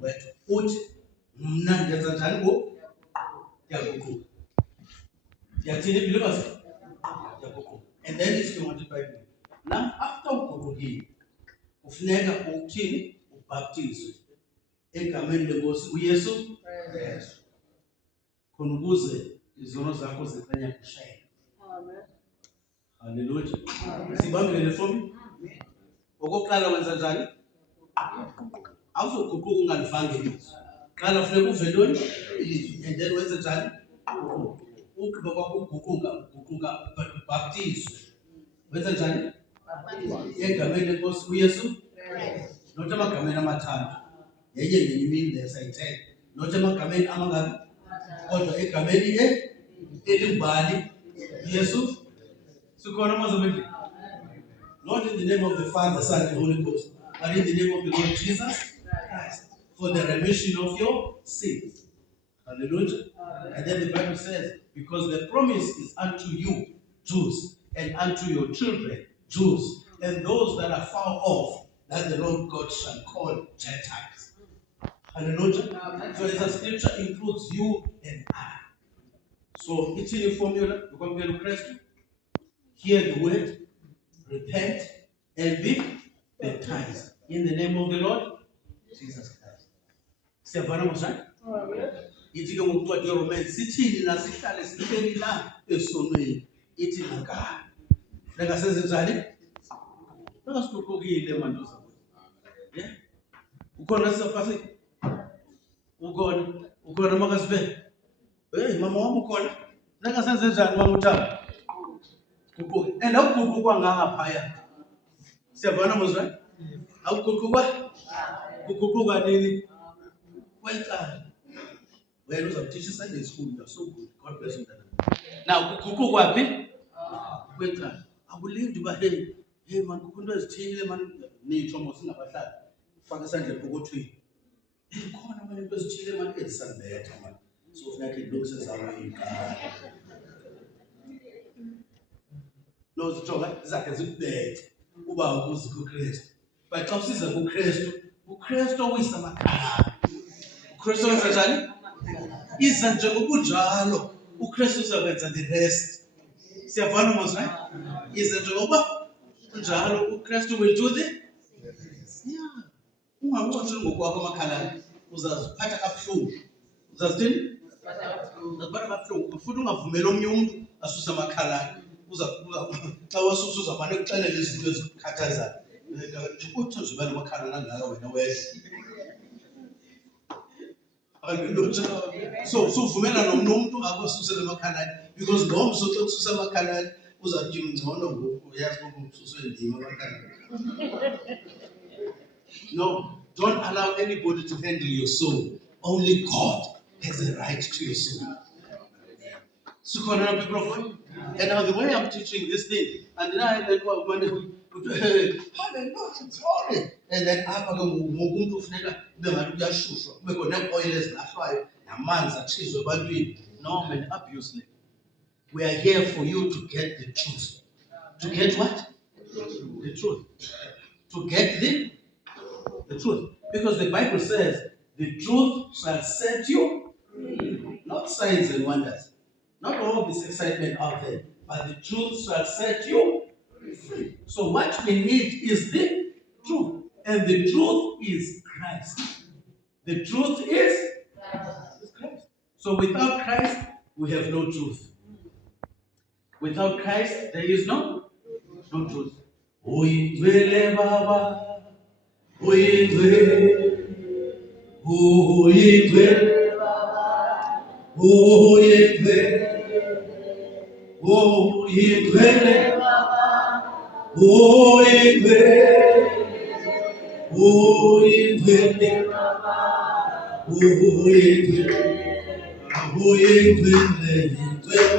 wedwa. Uthi mna ndenza njani ngoku? Ndiyaguquka. Ndiyathini believers? Ndiyaguquka. And then it's going to Bible. Now after uguqukile kufuneka uthini? Ubhaptizwe egameni lenkosi uYesu Kristu. Khona ukuze izono zakho ziqenya kushaya. Hallelujah. Sibambele fomi. Okokuqala wenza njani? Awuzoguquka ungalivanga ilizwi. Qala funeka uve ntoni? Ilizwi. And then wenze njani? Ugqiba kwakuguquka baptizwe. Wenza njani? Egameni lenkosi uYesu. Not amagameni amathathu. Yenye imini lesayithetha. Not amagameni amangaki? Kodwa egameni elimbali Yesu. Sikhona mazameni. Not in the name of the Father, Son, and Holy Ghost, but in the name of the Lord Jesus Christ, for the remission of your sins. Hallelujah. And then the Bible says, because the promise is unto you, Jews, and unto your children, Jews, and those that are far off, that the Lord God shall call Gentiles. Hallelujah. So the scripture includes you and I. So it's in the formula, you come to Christ, hear the word, repent, and be baptized in the name of the Lord Jesus Christ. Siyavana mosha? Ithi ke ngokucwadi Romans sithini na sihlale sihleli la esonweni. Ithi ngaka. Leka senze njani? Leka siguqukile mantoza. Yeah. Ukhona sisafasi? Ukhona makasibe. Hey mama wami ukhona. Leka senze njani mama uThabo? Guquka. And awuguquka ngaphaya. Siyavana mosha? Awuguquka? Guquka nini? Wena wena uzamthisha Sunday school, you're so good. God bless you. Now guquka phi? Wena akulindi ba hey man kukhona ezithile man nitho mosingabahlali. Faka isandla epokothweni. Khona manje into ezithile man ezisanibetha man. So kufuneka ilokuse zawo iqala. No zijonga zakhe zikubethe uba ukuze kuKristu. But xa usiza kuKristu, uKristu oyisa amakhaya. uKristu wenza njani? Iza njengobunjalo. uKristu uzakwenza the rest. Siyavana mos, right? Iza njengoba unjalo uKristu will do the yeah. Ungakuthi ngokwakho amakhalane uzaziphatha kabuhlungu. Uzazithini? Abantu abahlungu futhi ungavumeli omnye umuntu asuse amakhalane. Xa wasusa uzamane kuxelela izinto ezikukhathazayo. Uthi nje uba namakhalane angaka wena wedwa. So uvumela nomnye umuntu akususele amakhalane because lo mso xa kususa amakhalane uzathi ngcono ngoku uyazi ukususwe ndima amakhalane. No, don't allow anybody to handle your soul. Only God has a right to your soul. So, people of God, and now the way I'm teaching this thing, and then I like hallelujah, glory, and then I'm going to figure the shoes, we're going to oil is not right, a man's a cheese of no man abuse. We are here for you to get the truth. To get what? The truth. To get the truth. Because the Bible says the truth shall set you free. Not signs and wonders. Not all this excitement out there. But the truth shall set you free. So what we need is the truth. And the truth is Christ. The truth is Christ. So without Christ, we have no truth. Without Christ, there is no truth. Uyindwele Baba, uyindwele, uyindwele Baba, uyindwele, uyindwele Baba, uyindwele, uyindwele Baba, uyindwele, uyindwele, uyindwele.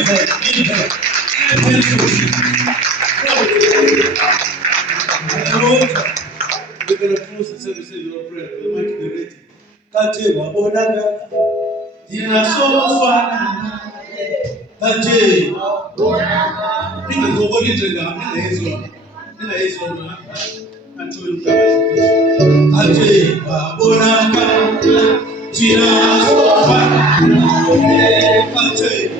We're going to close the service with your prayer. The mic be ready. Kate wabonanga inasofana kate ningazobona njenga ningayizona anthola kate wabonanga inasofana kate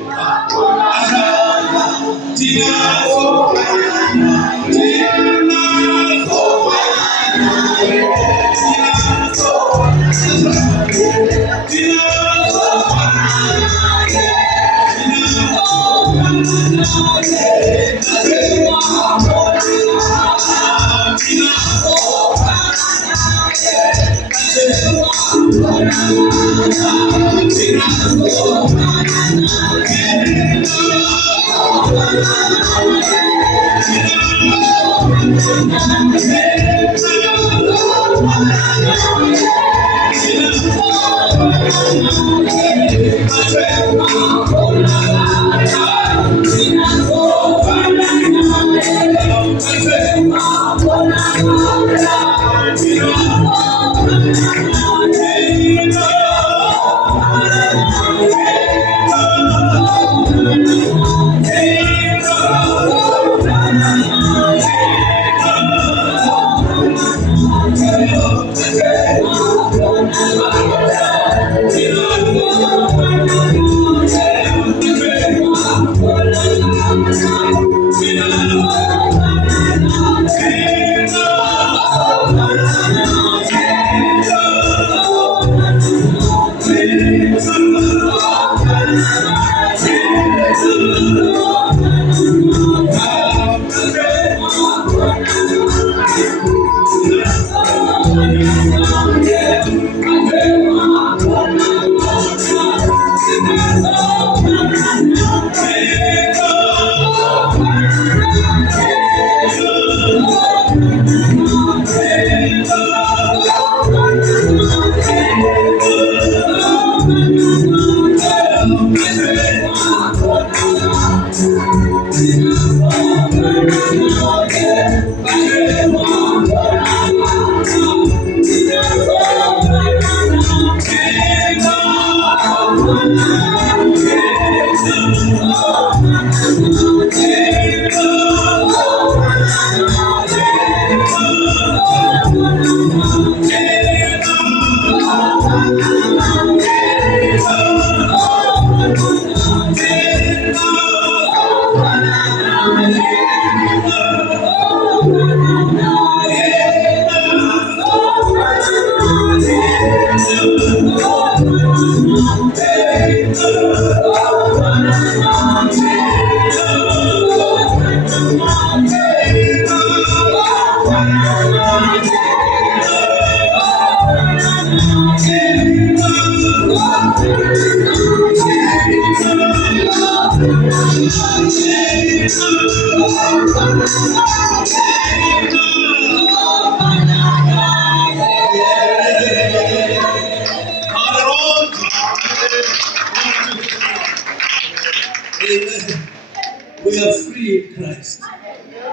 We are free in Christ.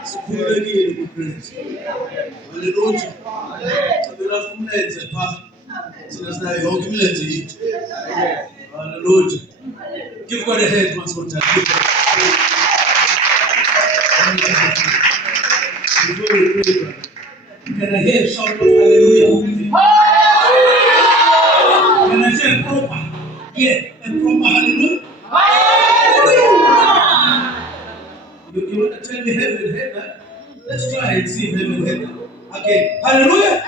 Sikhululekile kuKristu. Hallelujah. Sabela kumlenze pha. Sina sinayo yonke imilenze yethu. Hallelujah. Give God a hand once more time. Can I hear a shout of hallelujah? Can I say a proper? Yeah, a proper hallelujah. You want to tell me heaven heard that? Let's try and see if heaven heard that. Okay, hallelujah.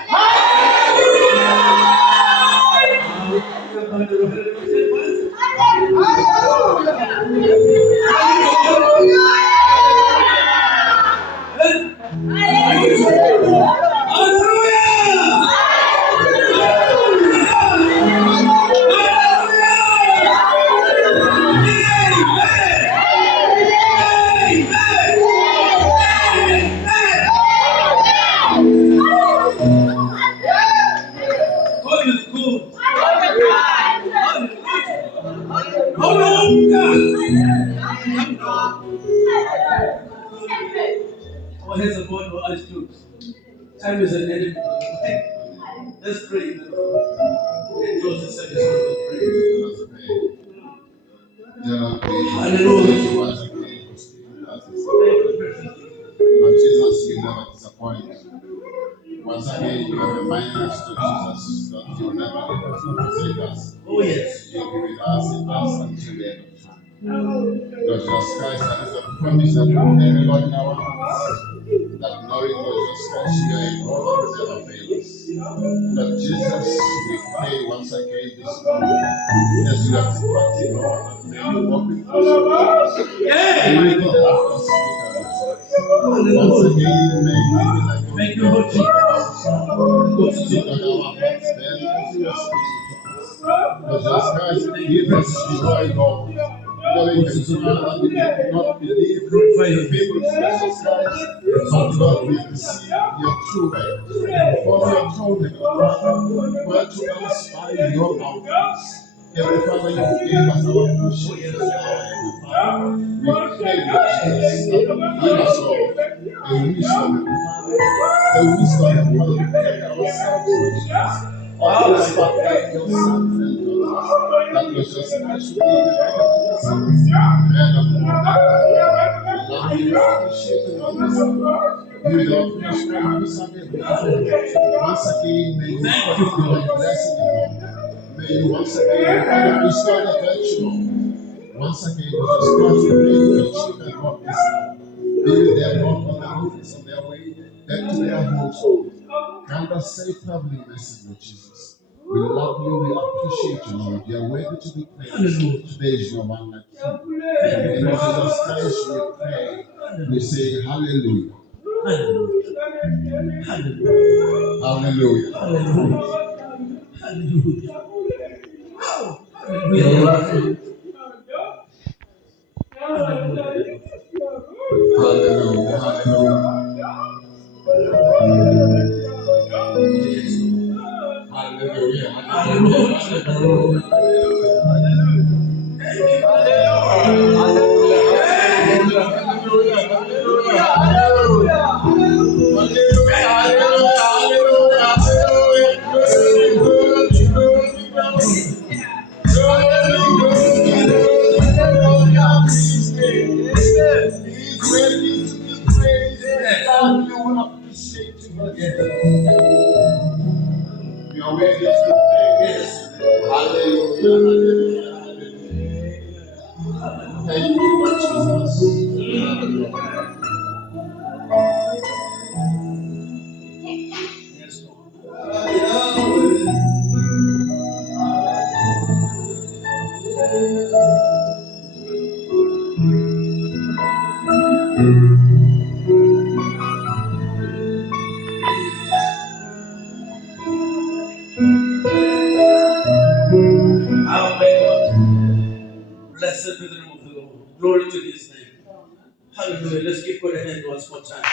Our heads are born for us too. Time is an enemy. Let's pray. Close the service with prayer. Hallelujah. Lord Jesus, you never disappoint. Once again, you have reminded us to Jesus that you will never leave us or forsake us. Oh, yes. You will be with us in us until the end of time. Lord Jesus Christ, that is a promise that we carry, Lord, in our hearts. That knowing, Lord Jesus Christ, you are in all will never fail us. That Jesus, we pray once again this morning, as you have departed, Lord, that may you walk with us, Lord Jesus. May you be the atmosphere, Lord Jesus. Once again, may we be like a Thank you, Lord Jesus. that our hearts bear as you are speaking to us. Lord Jesus Christ, give us joy, Lord. Lord, we can smile that we did not believe the fables of Jesus Christ, but Lord, we receive your true word. For your throne, Father, were to us by your outcomes. Heavenly Father, you gave us our portion this hour, Heavenly Father. We pray, Lord Jesus, that you give us all a wisdom, Heavenly Father. The wisdom, Heavenly Father, to carry ourselves, Lord Jesus. Always perfect your sons and daughters. That was just Christ should be the head of the sons, head of the woman. We love you, we appreciate you, Lord Jesus. You don't finish praying this Sunday. Once again, may you thank you, Lord, blessing you, Lord. May you once again, Father, restore the virtue, Lord. Once again, Lord Jesus Christ, we pray for your children, Lord, this hour. Be with them, Lord, on the roofs on their way back to their homes, Lord. Grant us safe traveling mercy, Lord Jesus. We love you, we appreciate you, Lord. You are worthy to be praised. Today is your one like you. In the name of Jesus Christ, we pray. We say hallelujah. Hallelujah. Hallelujah. Hallelujah. Hallelujah. Hallelujah. Hallelujah. Hallelujah. Hallelujah. Hallelujah. Your way is to pray. Hallelujah. Thank you, Lord Jesus. Yes, Lord. Our God, blessed be the name of the Lord. Glory to his name. Hallelujah. Let's give God a hand once more time.